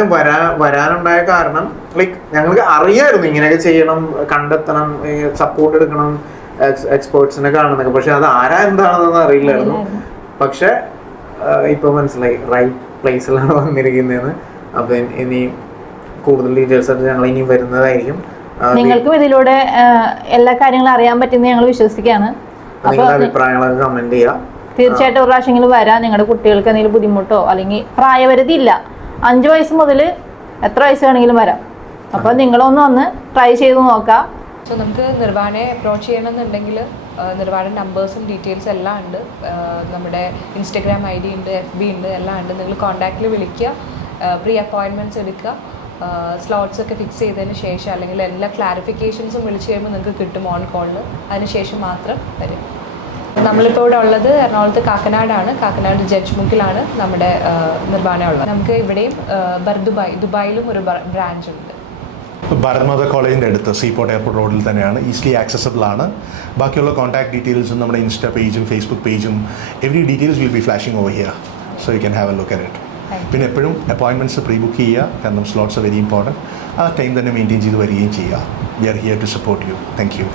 വരാനുണ്ടായ കാരണം ലൈക്ക് ഞങ്ങൾക്ക് അറിയായിരുന്നു ഇങ്ങനെയൊക്കെ ചെയ്യണം, കണ്ടെത്തണം, സപ്പോർട്ട് എടുക്കണം, എക്സ്പേർട്സിനെ കാണുന്നൊക്കെ. പക്ഷെ അത് ആരാ എന്താണെന്നൊന്നും അറിയില്ലായിരുന്നു. പക്ഷെ ഇപ്പൊ മനസ്സിലായി റൈറ്റ് പ്ലേസിലാണ് വന്നിരിക്കുന്നതെന്ന്. അപ്പൊ ഇനി കൂടുതൽ ഡീറ്റെയിൽസ് ആയിട്ട് ഞങ്ങൾ ഇനി വരുന്നതായിരിക്കും. നിങ്ങൾക്കും ഇതിലൂടെ എല്ലാ കാര്യങ്ങളും അറിയാൻ പറ്റുന്ന ഞങ്ങൾ വിശ്വസിക്കുകയാണ്. നിങ്ങളുടെ അഭിപ്രായങ്ങളൊക്കെ കമന്റ് ചെയ്യുക. തീർച്ചയായിട്ടും ഒരു പ്രാവശ്യമെങ്കിലും വരാം. നിങ്ങളുടെ കുട്ടികൾക്ക് എന്തെങ്കിലും ബുദ്ധിമുട്ടോ അല്ലെങ്കിൽ പ്രായപരിധി ഇല്ല, 5 വയസ്സ് മുതൽ എത്ര വയസ്സ് വേണമെങ്കിലും വരാം. അപ്പോൾ നിങ്ങളൊന്ന് വന്ന് ട്രൈ ചെയ്ത് നോക്കാം. സോ നമുക്ക് നിർവാണയെ അപ്രോച്ച് ചെയ്യണമെന്നുണ്ടെങ്കിൽ നിർവാണ നമ്പേഴ്സും ഡീറ്റെയിൽസ് എല്ലാം ഉണ്ട്. നമ്മുടെ ഇൻസ്റ്റഗ്രാം ID ഉണ്ട്, FB ഉണ്ട്, എല്ലാം ഉണ്ട്. നിങ്ങൾ കോൺടാക്റ്റിൽ വിളിക്കുക, പ്രീ അപ്പോയിൻമെൻറ്റ്സ് എടുക്കുക. സ്ലോട്ട്സ് ഒക്കെ ഫിക്സ് ചെയ്തതിന് ശേഷം അല്ലെങ്കിൽ എല്ലാ ക്ലാരിഫിക്കേഷൻസും വിളിച്ച് കഴിയുമ്പോൾ നിങ്ങൾക്ക് കിട്ടും ഓൺ കോളിൽ. അതിനുശേഷം മാത്രം വരും. നമ്മളിപ്പോൾ ഇവിടെ ഉള്ളത് എറണാകുളത്ത് കാക്കനാടാണ്. കാക്കനാട് ജഡ്ജ് മുക്കിലാണ് നമ്മുടെ നിർവാണ ഉള്ളത്. നമുക്ക് ഇവിടെയും ദുബായിലും ഒരു ബ്രാഞ്ച് ഉണ്ട്. ഭാരത് മാതാ കോളേജിൻ്റെ അടുത്ത് സീപോർട്ട് എയർപോർട്ട് റോഡിൽ തന്നെയാണ്. ഈസിലി ആക്സസബിൾ ആണ്. ബാക്കിയുള്ള കോൺടാക്ട് ഡീറ്റെയിൽസും നമ്മുടെ ഇൻസ്റ്റാ പേജും ഫേസ്ബുക്ക് പേജും every details will be flashing over here. So you can have a look at it. പിന്നെ എപ്പോഴും അപ്പോയിൻമെൻറ്റ്സ് പ്രീ ബുക്ക് ചെയ്യുക. കാരണം സ്ലോട്ട്സ് വെരി ഇമ്പോർട്ടൻറ്റ്. ആ ടൈം തന്നെ മെയിൻറ്റെയിൻ ചെയ്ത് വരികയും ചെയ്യുക. We are here to support you. Thank U.